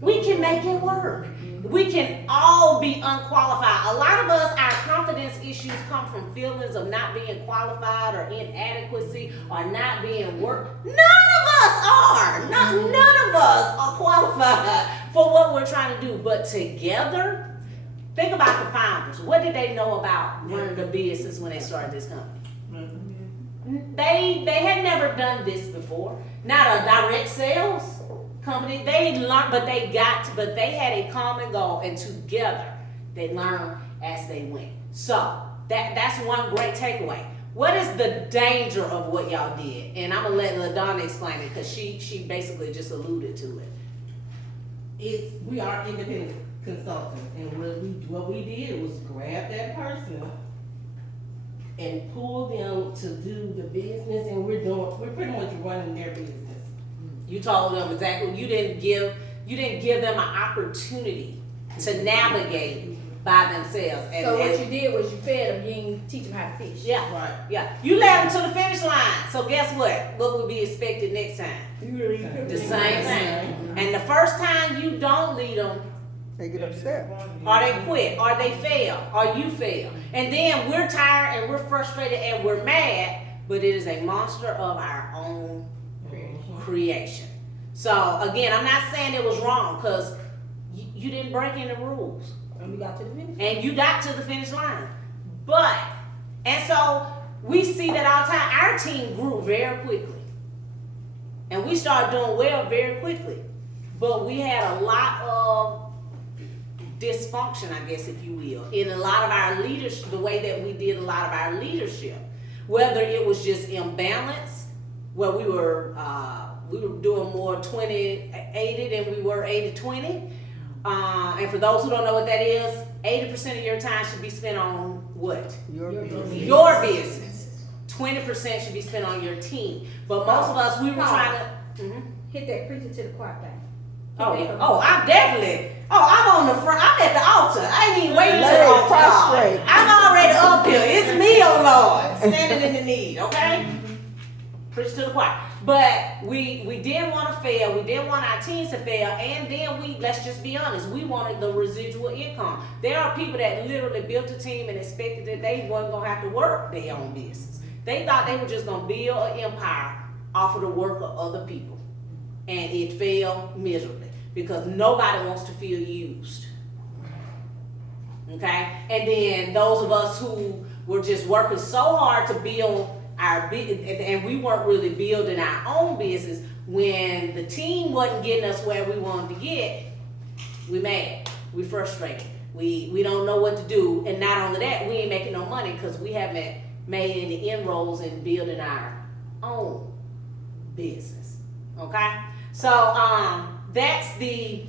We can make it work. We can all be unqualified. A lot of us, our confidence issues come from feelings of not being qualified or inadequacy or not being work. None of us are. None of us are qualified for what we're trying to do. But together, think about the founders. What did they know about running the business when they started this company? They had never done this before. Not a direct sales company. They learned, but they had a common goal, and together they learned as they went. So that's one great takeaway. What is the danger of what y'all did? And I'm gonna let LaDonna explain it because she basically just alluded to it. We are independent consultants, and what we did was grab that person and pull them to do the business, and we're pretty much running their business. You told them exactly. You didn't give them an opportunity to navigate by themselves. And, So what you did was you fed them, you didn't teach them how to fish. yeah, Right. yeah. You led them to the finish line. So guess what? What would be expected next time? The same thing. And the first time you don't lead them, They get upset. or they quit, or they fail, or you fail. And then we're tired and we're frustrated and we're mad, but it is a monster of our own creation. So again, I'm not saying it was wrong because you didn't break any rules. And we got to the finish. And you got to the finish line. And so we see that all the time. Our team grew very quickly. And we started doing well very quickly. But we had a lot of dysfunction, I guess, if you will, in a lot of our leadership, the way that we did a lot of our leadership. Whether it was just imbalance, where we were doing more 20-80 than we were 80-20. And for those who don't know what that is, 80% of your time should be spent on what? Your business. Your business. 20% should be spent on your team. But most of us, we were trying to. Mhm. Hit that preacher to the choir thing. Oh yeah. Oh, I'm definitely. Oh, I'm on the front. I'm at the altar. I ain't even waiting to Lay the altar. prostrate. I'm already up here. It's me, oh Lord, standing in the need. Okay. Preach to the choir. But we didn't want to fail. We didn't want our teams to fail. And then let's just be honest, we wanted the residual income. There are people that literally built a team and expected that they wasn't gonna have to work their own business. They thought they were just gonna build an empire off of the work of other people. And it failed miserably because nobody wants to feel used. Okay? And then those of us who were just working so hard to build our business, and we weren't really building our own business, when the team wasn't getting us where we wanted to get, we mad, we frustrated, we don't know what to do, and not only that, we ain't making no money because we haven't made any inroads in building our own business. Okay? So that's the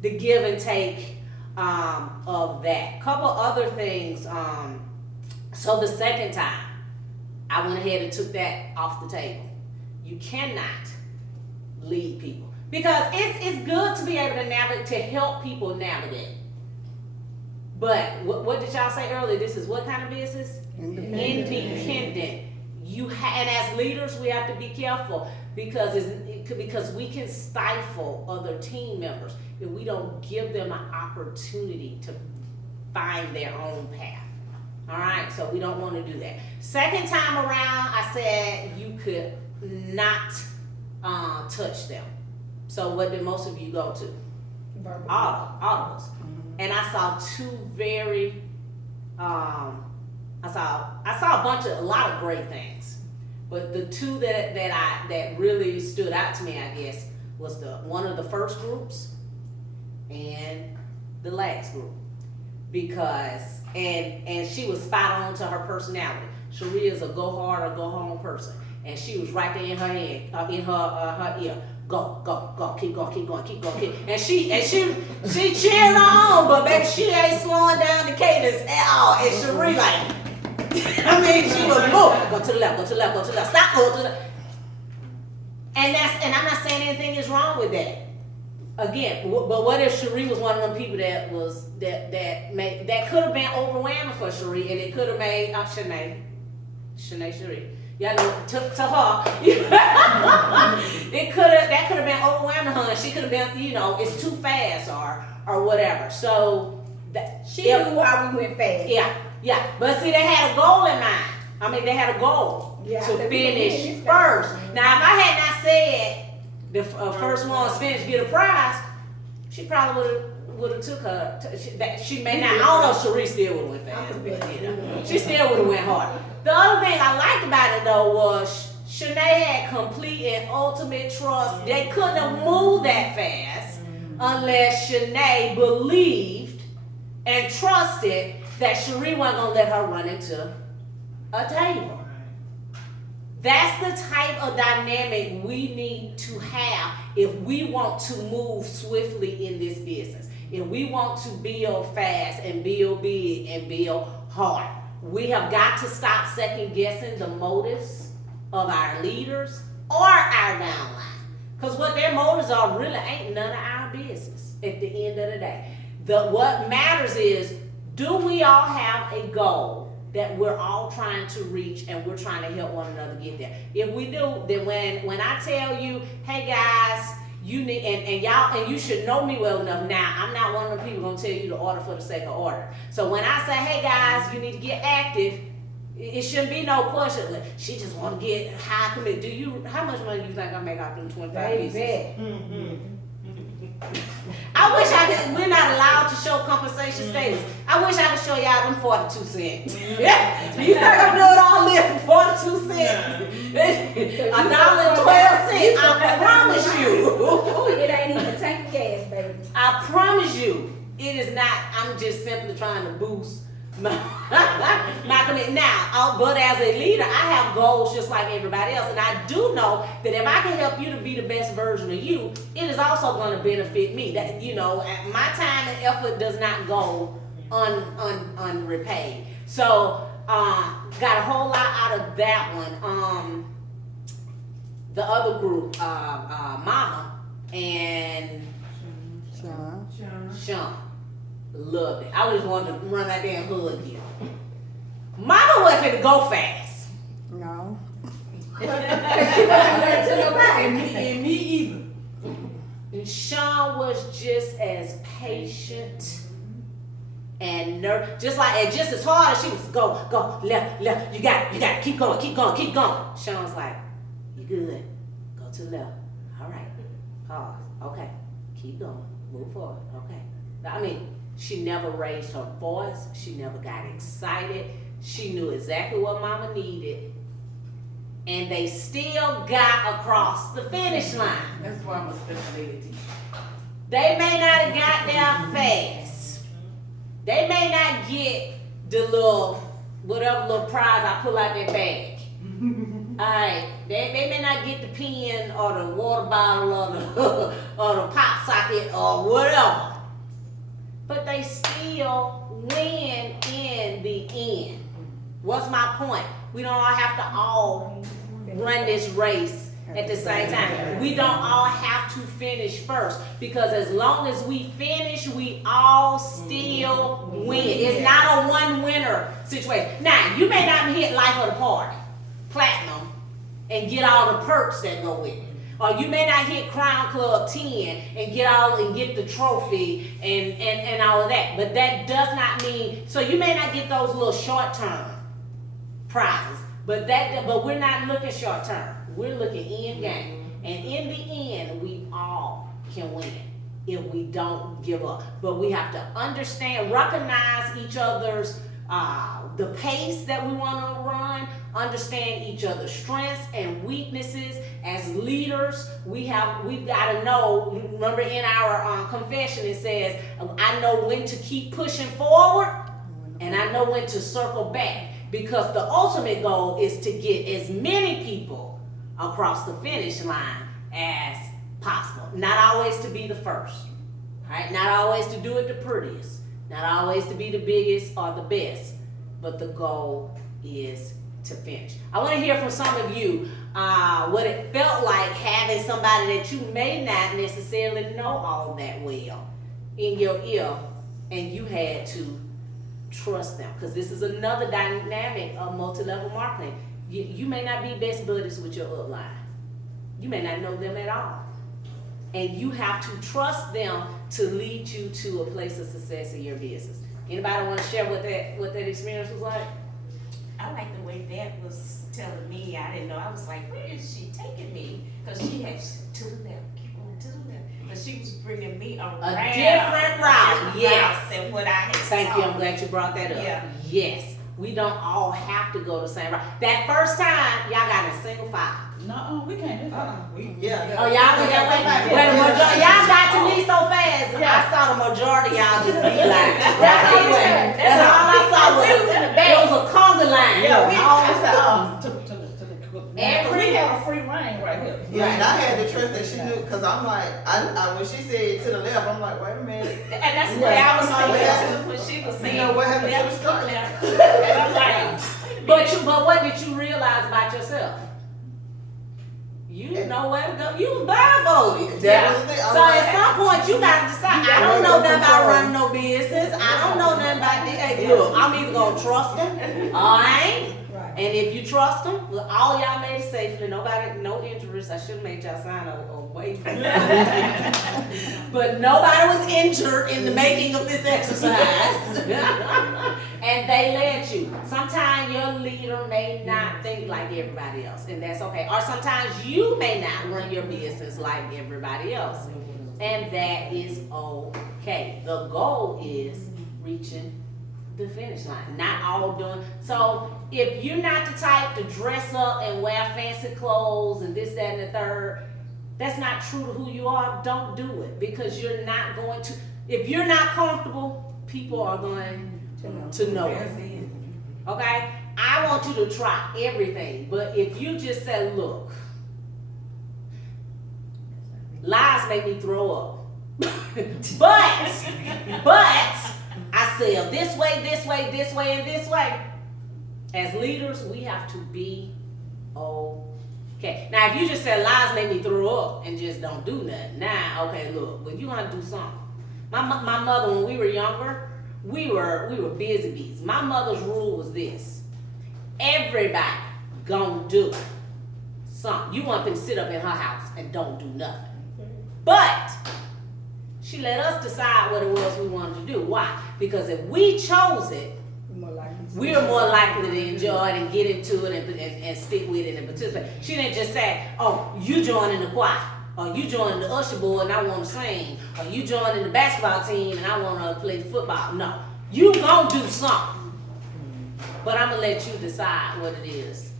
give and take of that. Couple other things. So the second time, I went ahead and took that off the table. You cannot lead people because it's good to be able to navigate, to help people navigate. But what did y'all say earlier? This is what kind of business? Independent. And as leaders, we have to be careful because we can stifle other team members if we don't give them an opportunity to find their own path. All right, so we don't want to do that. Second time around, I said you could not touch them. So what did most of you go to? Audibles. And I saw two very, I saw a lot of great things. But the two that really stood out to me, I guess, was one of the first groups and the last group. Because and she was spot on to her personality. Cherie is a go hard or go home person, and she was right there in her head, in her ear. Go, keep going. And she cheering on, but baby, she ain't slowing down the cadence at all. And Cherie like, I mean, she was move, go to the left, stop, go to the. And I'm not saying anything is wrong with that. Again, but what if Cherie was one of them people that could have been overwhelming for Cherie, and it could have made Cherie. Yeah, to her, that could have been overwhelming her. And she could have been, it's too fast or whatever. So she knew why we went fast. Yeah. But see, they had a goal in mind. I mean, they had a goal to finish first. Now, if I had not said the first one's finished get a prize, she probably would have took her. She may not. I don't know if Cherie still would have went fast, but she still would have went hard. The other thing I liked about it though was Shanae had complete and ultimate trust. They couldn't have moved that fast unless Shanae believed and trusted that Cherie wasn't gonna let her run into a table. That's the type of dynamic we need to have if we want to move swiftly in this business. If we want to build fast and build big and build hard. We have got to stop second guessing the motives of our leaders or our downline. Because what their motives are really ain't none of our business at the end of the day. What matters is, do we all have a goal that we're all trying to reach and we're trying to help one another get there? If we do, then when I tell you, hey guys, you need, and y'all, and you should know me well enough now, I'm not one of the people gonna tell you to order for the sake of order. So when I say, hey guys, you need to get active, it shouldn't be no question. Like, she just wanna get high committed. How much money do you think I make out of them 25 pieces? I wish I could. We're not allowed to show compensation statements. I wish I could show y'all them 42 cents. Yeah, you think I'm doing all this for 42 cents? $1.12. I promise you. It ain't even a tank of gas, baby. I promise you, it is not. I'm just simply trying to boost my commitment now. But as a leader, I have goals just like everybody else, and I do know that if I can help you to be the best version of you, it is also going to benefit me. That my time and effort does not go unrepaid. So, got a whole lot out of that one. The other group, Mama and Sean. Sean, loved it. I just wanted to run that damn hood again. Mama wasn't finna go fast. No. And me either. And Sean was just as patient and just as hard as she was go, left, you got it, keep going. Sean was like, you good, go to the left, all right, pause, okay, keep going, move forward, okay. I mean, she never raised her voice, she never got excited, she knew exactly what Mama needed, and they still got across the finish line. That's why I'm a special ed teacher. They may not have got there fast. They may not get the whatever little prize I pull out their bag. Alright, they may not get the pen or the water bottle or the pop socket or whatever. But they still win in the end. What's my point? We don't all have to all run this race at the same time. We don't all have to finish first, because as long as we finish, we all still win. It's not a one winner situation. Now, you may not hit life of the party, platinum, and get all the perks that go with it. Or you may not hit Crown Club 10 and get the trophy and all of that. But that does not mean, so you may not get those little short term prizes. But we're not looking short term. We're looking end game. And in the end, we all can win if we don't give up. But we have to understand, recognize each other's the pace that we want to run, understand each other's strengths and weaknesses. As leaders, we've got to know. Remember, in our confession, it says, I know when to keep pushing forward and I know when to circle back, because the ultimate goal is to get as many people across the finish line as possible. Not always to be the first, right? Not always to do it the prettiest, not always to be the biggest or the best, but the goal is to finish. I want to hear from some of you what it felt like having somebody that you may not necessarily know all that well in your ear, and you had to trust them, because this is another dynamic of multi-level marketing. You may not be best buddies with your upline. You may not know them at all. And you have to trust them to lead you to a place of success in your business. Anybody want to share what that experience was like? I like the way that was telling me. I didn't know. I was like, where is she taking me? Because she had to the left, keep on to the left. But she was bringing me around A different route, yes. than what I had Thank you. I'm glad you brought that up. Yeah. Yes. We don't all have to go the same route. That first time, y'all got a single file. No, we can't do that. Oh, y'all went that way? Well, the majority, y'all got to me so fast. I saw the majority of y'all just be like, that's all I saw was a conga line. Yeah, we All- always said, we have a free reign right here. Yeah, and I had to trust that she knew, cause I'm like, I when she said to the left, I'm like, wait a minute. And that's what I was thinking too, when she was saying. You know what happened to the left, start? left. And I'm like, But what did you realize about yourself? You know where to go. You was blindfolded. That was the thing. So at some point you gotta decide. I don't know nothing about running no business. I don't know nothing about this. Hey, look, I'm either gonna trust them, alright? Right. And if you trust them, well, all y'all made it safely. Nobody, no injuries. I should have made y'all sign a waiver. But nobody was injured in the making of this exercise. And they led you. Sometimes your leader may not think like everybody else, and that's okay. Or sometimes you may not run your business like everybody else, and that is okay. The goal is reaching the finish line, not all doing. So if you're not the type to dress up and wear fancy clothes and this, that, and the third, that's not true to who you are. Don't do it, because you're not going to. If you're not comfortable, people are going to know it. Okay? I want you to try everything, but if you just say, look, lies make me throw up. but I ourselves this way, this way, this way, and this way. As leaders, we have to be okay. Now, if you just said lies make me throw up and just don't do nothing, now, okay, look, but you want to do something. My mother, when we were younger, we were busy bees. My mother's rule was this: everybody gonna do something. You want them to sit up in her house and don't do nothing. But she let us decide what it was we wanted to do. Why? Because if we chose it, we are more likely to enjoy it and get into it and stick with it and participate. She didn't just say, oh, you joining the choir, or you joining the usher board and I want to sing, or you joining the basketball team and I want to play football. No, you gonna do something. But I'm gonna let you decide what it is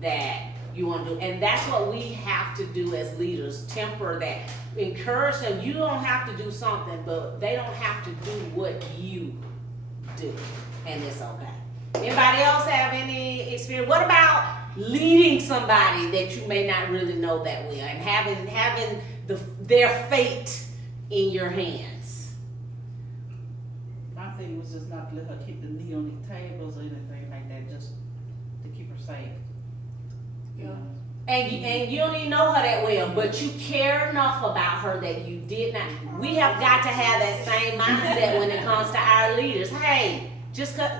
that you want to do. And that's what we have to do as leaders, temper that. Encourage them. You don't have to do something, but they don't have to do what you do. And it's okay. Anybody else have any experience? What about leading somebody that you may not really know that well and having their fate in your hands? My thing was just not to let her keep the meat on the tables or anything like that, just to keep her safe. You know? And you don't even know her that well, but you care enough about her that you did not. We have got to have that same mindset when it comes to our leaders. Hey, just cut.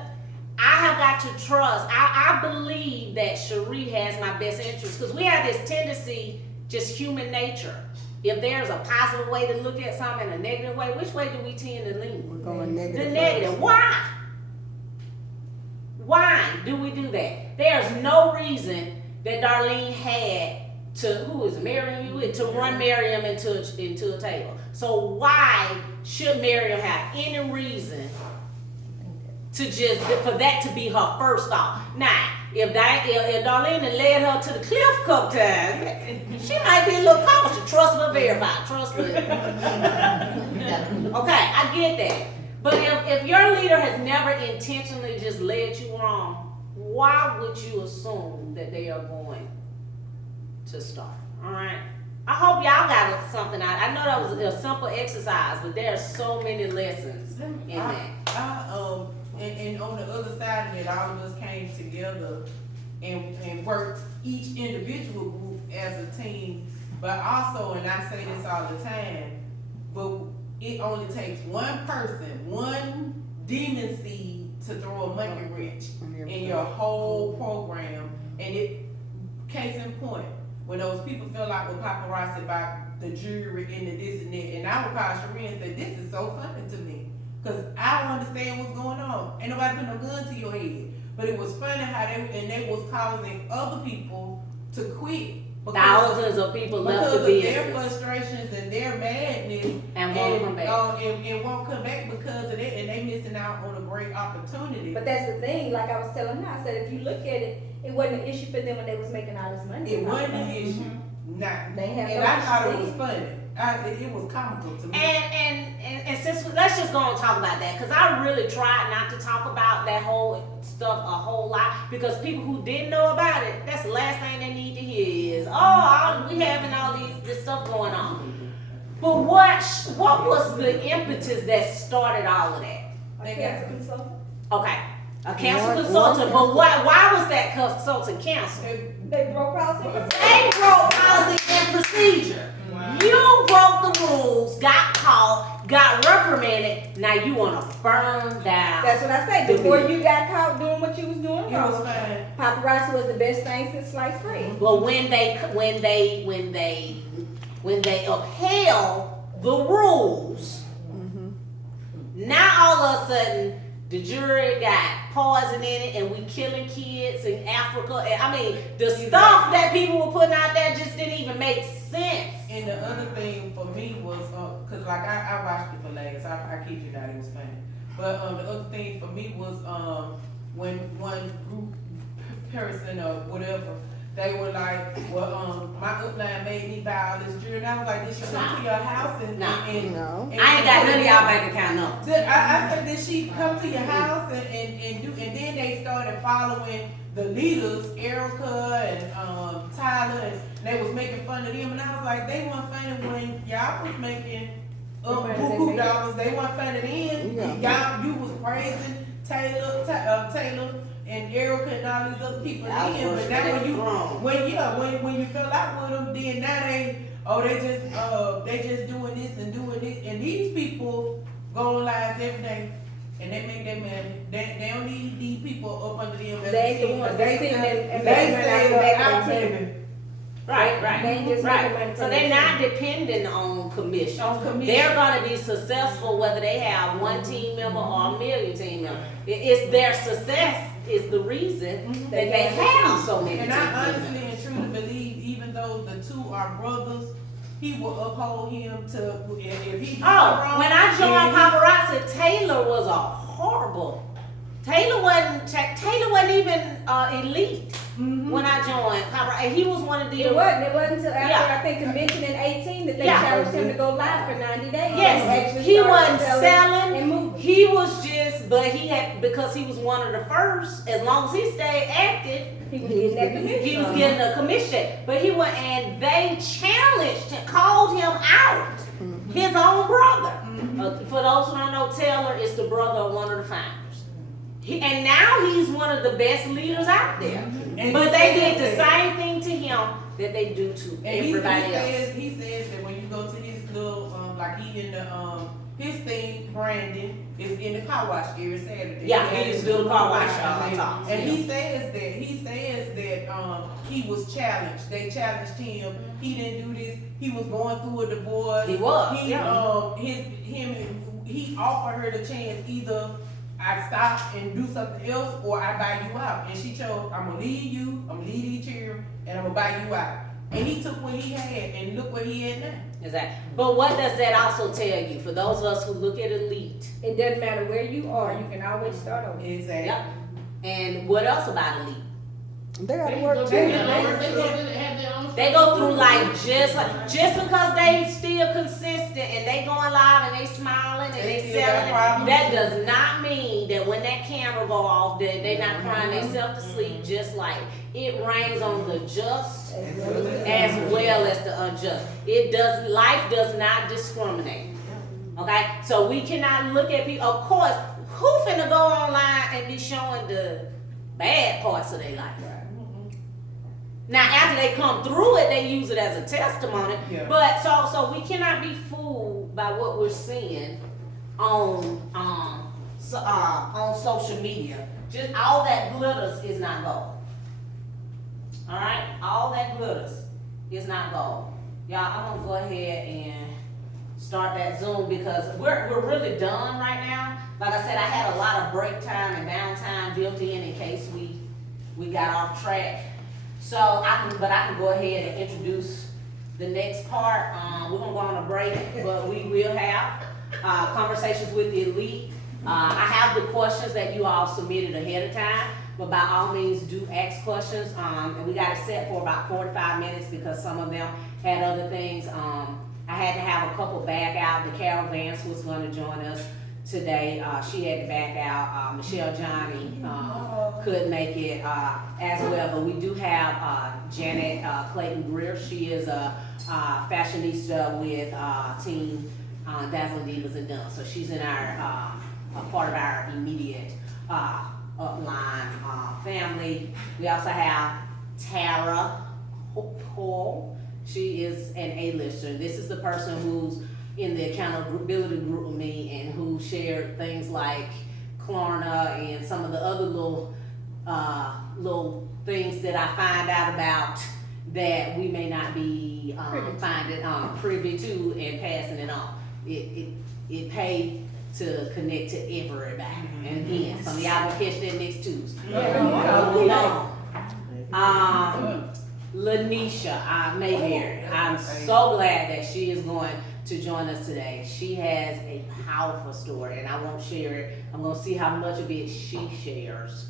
I have got to trust. I believe that Cherie has my best interest, because we have this tendency, just human nature. If there's a positive way to look at something and a negative way, which way do we tend to lean? We're going negative. The negative. Why? Why do we do that? There's no reason that Darlene had to, who is marrying you, to run Miriam into a table. So why should Miriam have any reason to just, for that to be her first thought? Now, if Darlene had led her to the cliff a couple times, she might be a little cautious. Trust but verify. Trust but. Okay, I get that. But if your leader has never intentionally just led you wrong, why would you assume that they are going to start? All right. I hope y'all got something out. I know that was a simple exercise, but there are so many lessons in that. And on the other side of it, all of us came together and worked each individual group as a team, but also, and I say this all the time, but it only takes one person, one demon seed to throw a monkey wrench in your whole program. And it, case in point, when those people feel like with paparazzi about the jury and the this and that, and I would call Cherie and say, this is so funny to me, because I don't understand what's going on. Ain't nobody put no gun to your head. But it was funny how they was causing other people to quit. Thousands of people left the because of business. their frustrations and their madness, And won't come back. and won't come back because of that, and they missing out on a great opportunity. But that's the thing, like I was telling her, I said if you look at it, it wasn't an issue for them when they was making all this money. It wasn't an issue. Nah. They have And no I thought it issue was funny. It was comical to me. And since let's just go and talk about that, because I really tried not to talk about that whole stuff a whole lot, because people who didn't know about it, that's the last thing they need to hear is, we having all this stuff going on. But what was the impetus that started all of that? Okay, a cancer consultant, but why was that consultant canceled? They broke policy. They broke policy and procedure. You broke the rules, got caught, got reprimanded. Now you want to burn down. That's what I say. Before you got caught doing what you was doing It was wrong, funny. paparazzi was the best thing since sliced bread. But when they upheld the rules, now all of a sudden the jury got poison in it, and we killing kids in Africa. And I mean, the stuff that people were putting out there just didn't even make sense. And the other thing for me was, cause like I watched it for last, I kid you not, it was funny. But the other thing for me was when one group person or whatever, they were like, well, my upline made me buy all this jewelry, and I was like, did she come to your house and No. I ain't got none of y'all bank account numbers. I said, did she come to your house and do, and then they started following the leaders, Erica and Tyler, and they was making fun of them, and I was like, they weren't funny when y'all was making buku dollars, they weren't funded in. Yeah. Y'all, you was praising Taylor, and Erica and all these other people I was in, but now worshiping when you fell out with them, then now they just doing this and doing this, and these people go on lives every day. And they make their money. They don't need these people up under them. They the ones that sitting and they making say money our out of their payment Right, They ain't just right, making money right. for So they're not themselves. dependent on commission. on commission. They're gonna be successful whether they have one team member or a million team members. It's their success is the reason that they have so many team And I members. honestly and truly believe, even though the two are brothers, he will uphold him to if he do Oh, when I joined then Paparazzi, Taylor was a horrible. Taylor wasn't even elite Mhm. when I joined Paparazzi. And he was one of the It wasn't until after, Yeah. I think, convention in 18 that they Yeah. challenged him to go live for 90 days. Yes, And actually he started wasn't selling. and moving. He was just, but he had, because he was one of the first, as long as he stayed active, He was getting that commission. he was getting a commission. But he went, and they challenged, called him out, his own brother. For those who don't know, Taylor is the brother of one of the founders. And now he's one of the best leaders out there. And But he they says did the that- same thing to him that they do to And everybody else. he says that when you go to his little like he in the his thing, Brandon is in the car wash every Saturday. Yeah, He he has used his to do the little car wash and all the time. And he says that he was challenged. They challenged him. He didn't do this. He was going through a divorce. He was, He he offered her the chance, either I stop and do something else or I buy you out. And she chose, I'm gonna leave you, I'm gonna leave these children, and I'm gonna buy you out. And he took what he had and look where he at now. Exactly. But what does that also tell you? For those of us who look at elite, It doesn't matter where you are, you can always start over. Exactly. yep. And what else about elite? They gotta work too. They go through life just because they still consistent and they going live and they smiling and They they still got selling. problems. That does not mean that when that camera go off that they not crying themselves to sleep. Just like it rains on the just as well as the unjust. Life does not discriminate. Okay, so we cannot look at people. Of course, who finna go online and be showing the bad parts of their life? Now, after they come through it, they use it as a testimony. Yeah. But so we cannot be fooled by what we're seeing on social media. Just all that glitters is not gold. All right, all that glitters is not gold. Y'all, I'm gonna go ahead and start that Zoom because we're really done right now. Like I said, I had a lot of break time and downtime built in case we got off track. So I can go ahead and introduce the next part. We're gonna go on a break, but we will have conversations with the elite. I have the questions that you all submitted ahead of time, but by all means do ask questions. And we got it set for about 45 minutes because some of them had other things. I had to have a couple back out. The Carol Vance was gonna join us today. She had to back out. Michelle Johnny couldn't make it as well, but we do have Janet Clayton Greer. She is a fashionista with Team Dazzling Divas and Dunn. So she's in our a part of our immediate upline family. We also have Tara Hall. She is an A-lister. This is the person who's in the accountability group with me and who shared things like Klarna and some of the other little things that I find out about that we may not be privy to and passing it on. It paid to connect to everybody. And again, some of y'all will catch that next Tuesday. Lanisha Mayberry, I'm so glad that she is going to join us today. She has a powerful story, and I won't share it. I'm going to see how much of it she shares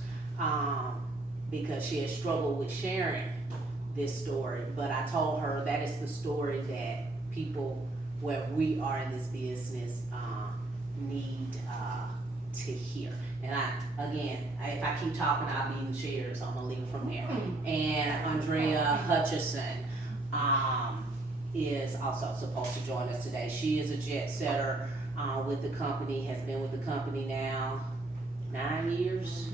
because she has struggled with sharing this story. But I told her that is the story that people where we are in this business need to hear. And if I keep talking, I'll be in chairs, so I'm gonna leave it from there. And Andrea Hutchison, is also supposed to join us today. She is a jet setter, with the company, has been with the company now 9 years.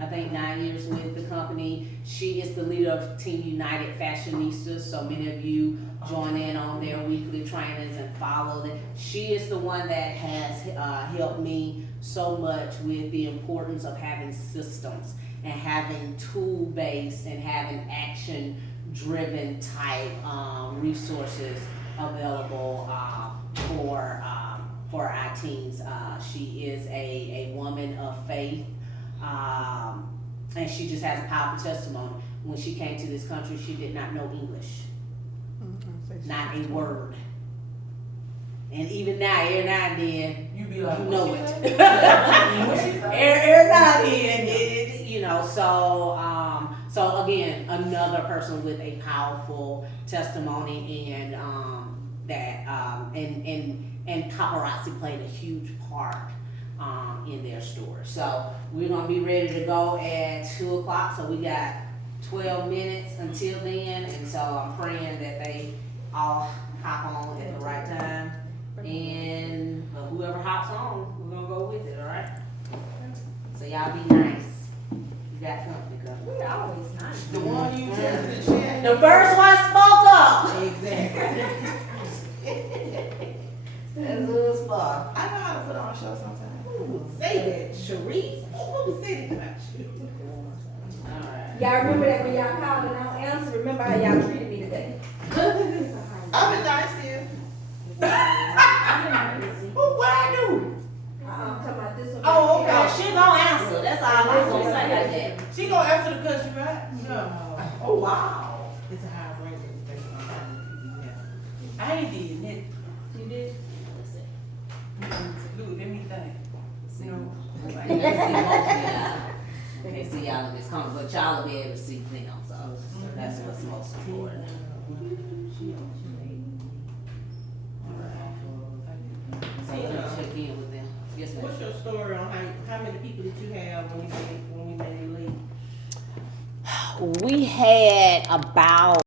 I think 9 years with the company. She is the leader of Team United Fashionistas, so many of you join in on their weekly trainings and follow them. She is the one that has helped me so much with the importance of having systems and having tool-based and having action-driven type resources available for our teams. She is a woman of faith. And she just has a powerful testimony. When she came to this country, she did not know English, not a word. And even now, every now and then, You be like, you know what it. she say? What she say? Every now and then, you know. So again, another person with a powerful testimony, and and paparazzi played a huge part in their story. So we're gonna be ready to go at 2 o'clock. So we got 12 minutes until then, and so I'm praying that they all hop on at the right time. And whoever hops on, we're gonna go with it. All right. So y'all be nice. You got company, girl. We're always nice. The one you tell to the chair. The first one spoke up. Exactly. That's who's for. I know how to put on a show sometimes. Say that, Sharice. What was said about you? All right. Y'all remember that when y'all called and I don't answer, remember how y'all treated me today? I've been nice to you. Well, what I do? I'm talking about this one. Oh, okay. Oh, she gonna answer. That's all I'm gonna say like that. She gonna answer the question, right? No. Oh wow. It's a high ranking based on how many people you have. I ain't did nothing. You did? Look, let me think. No. You can see most of y'all. You can't see y'all in this comment, but y'all will be able to see them. So that's what's most important. So we're gonna check in with them. Yes, ma'am. What's your story on how many people did you have when we made you leave? We had about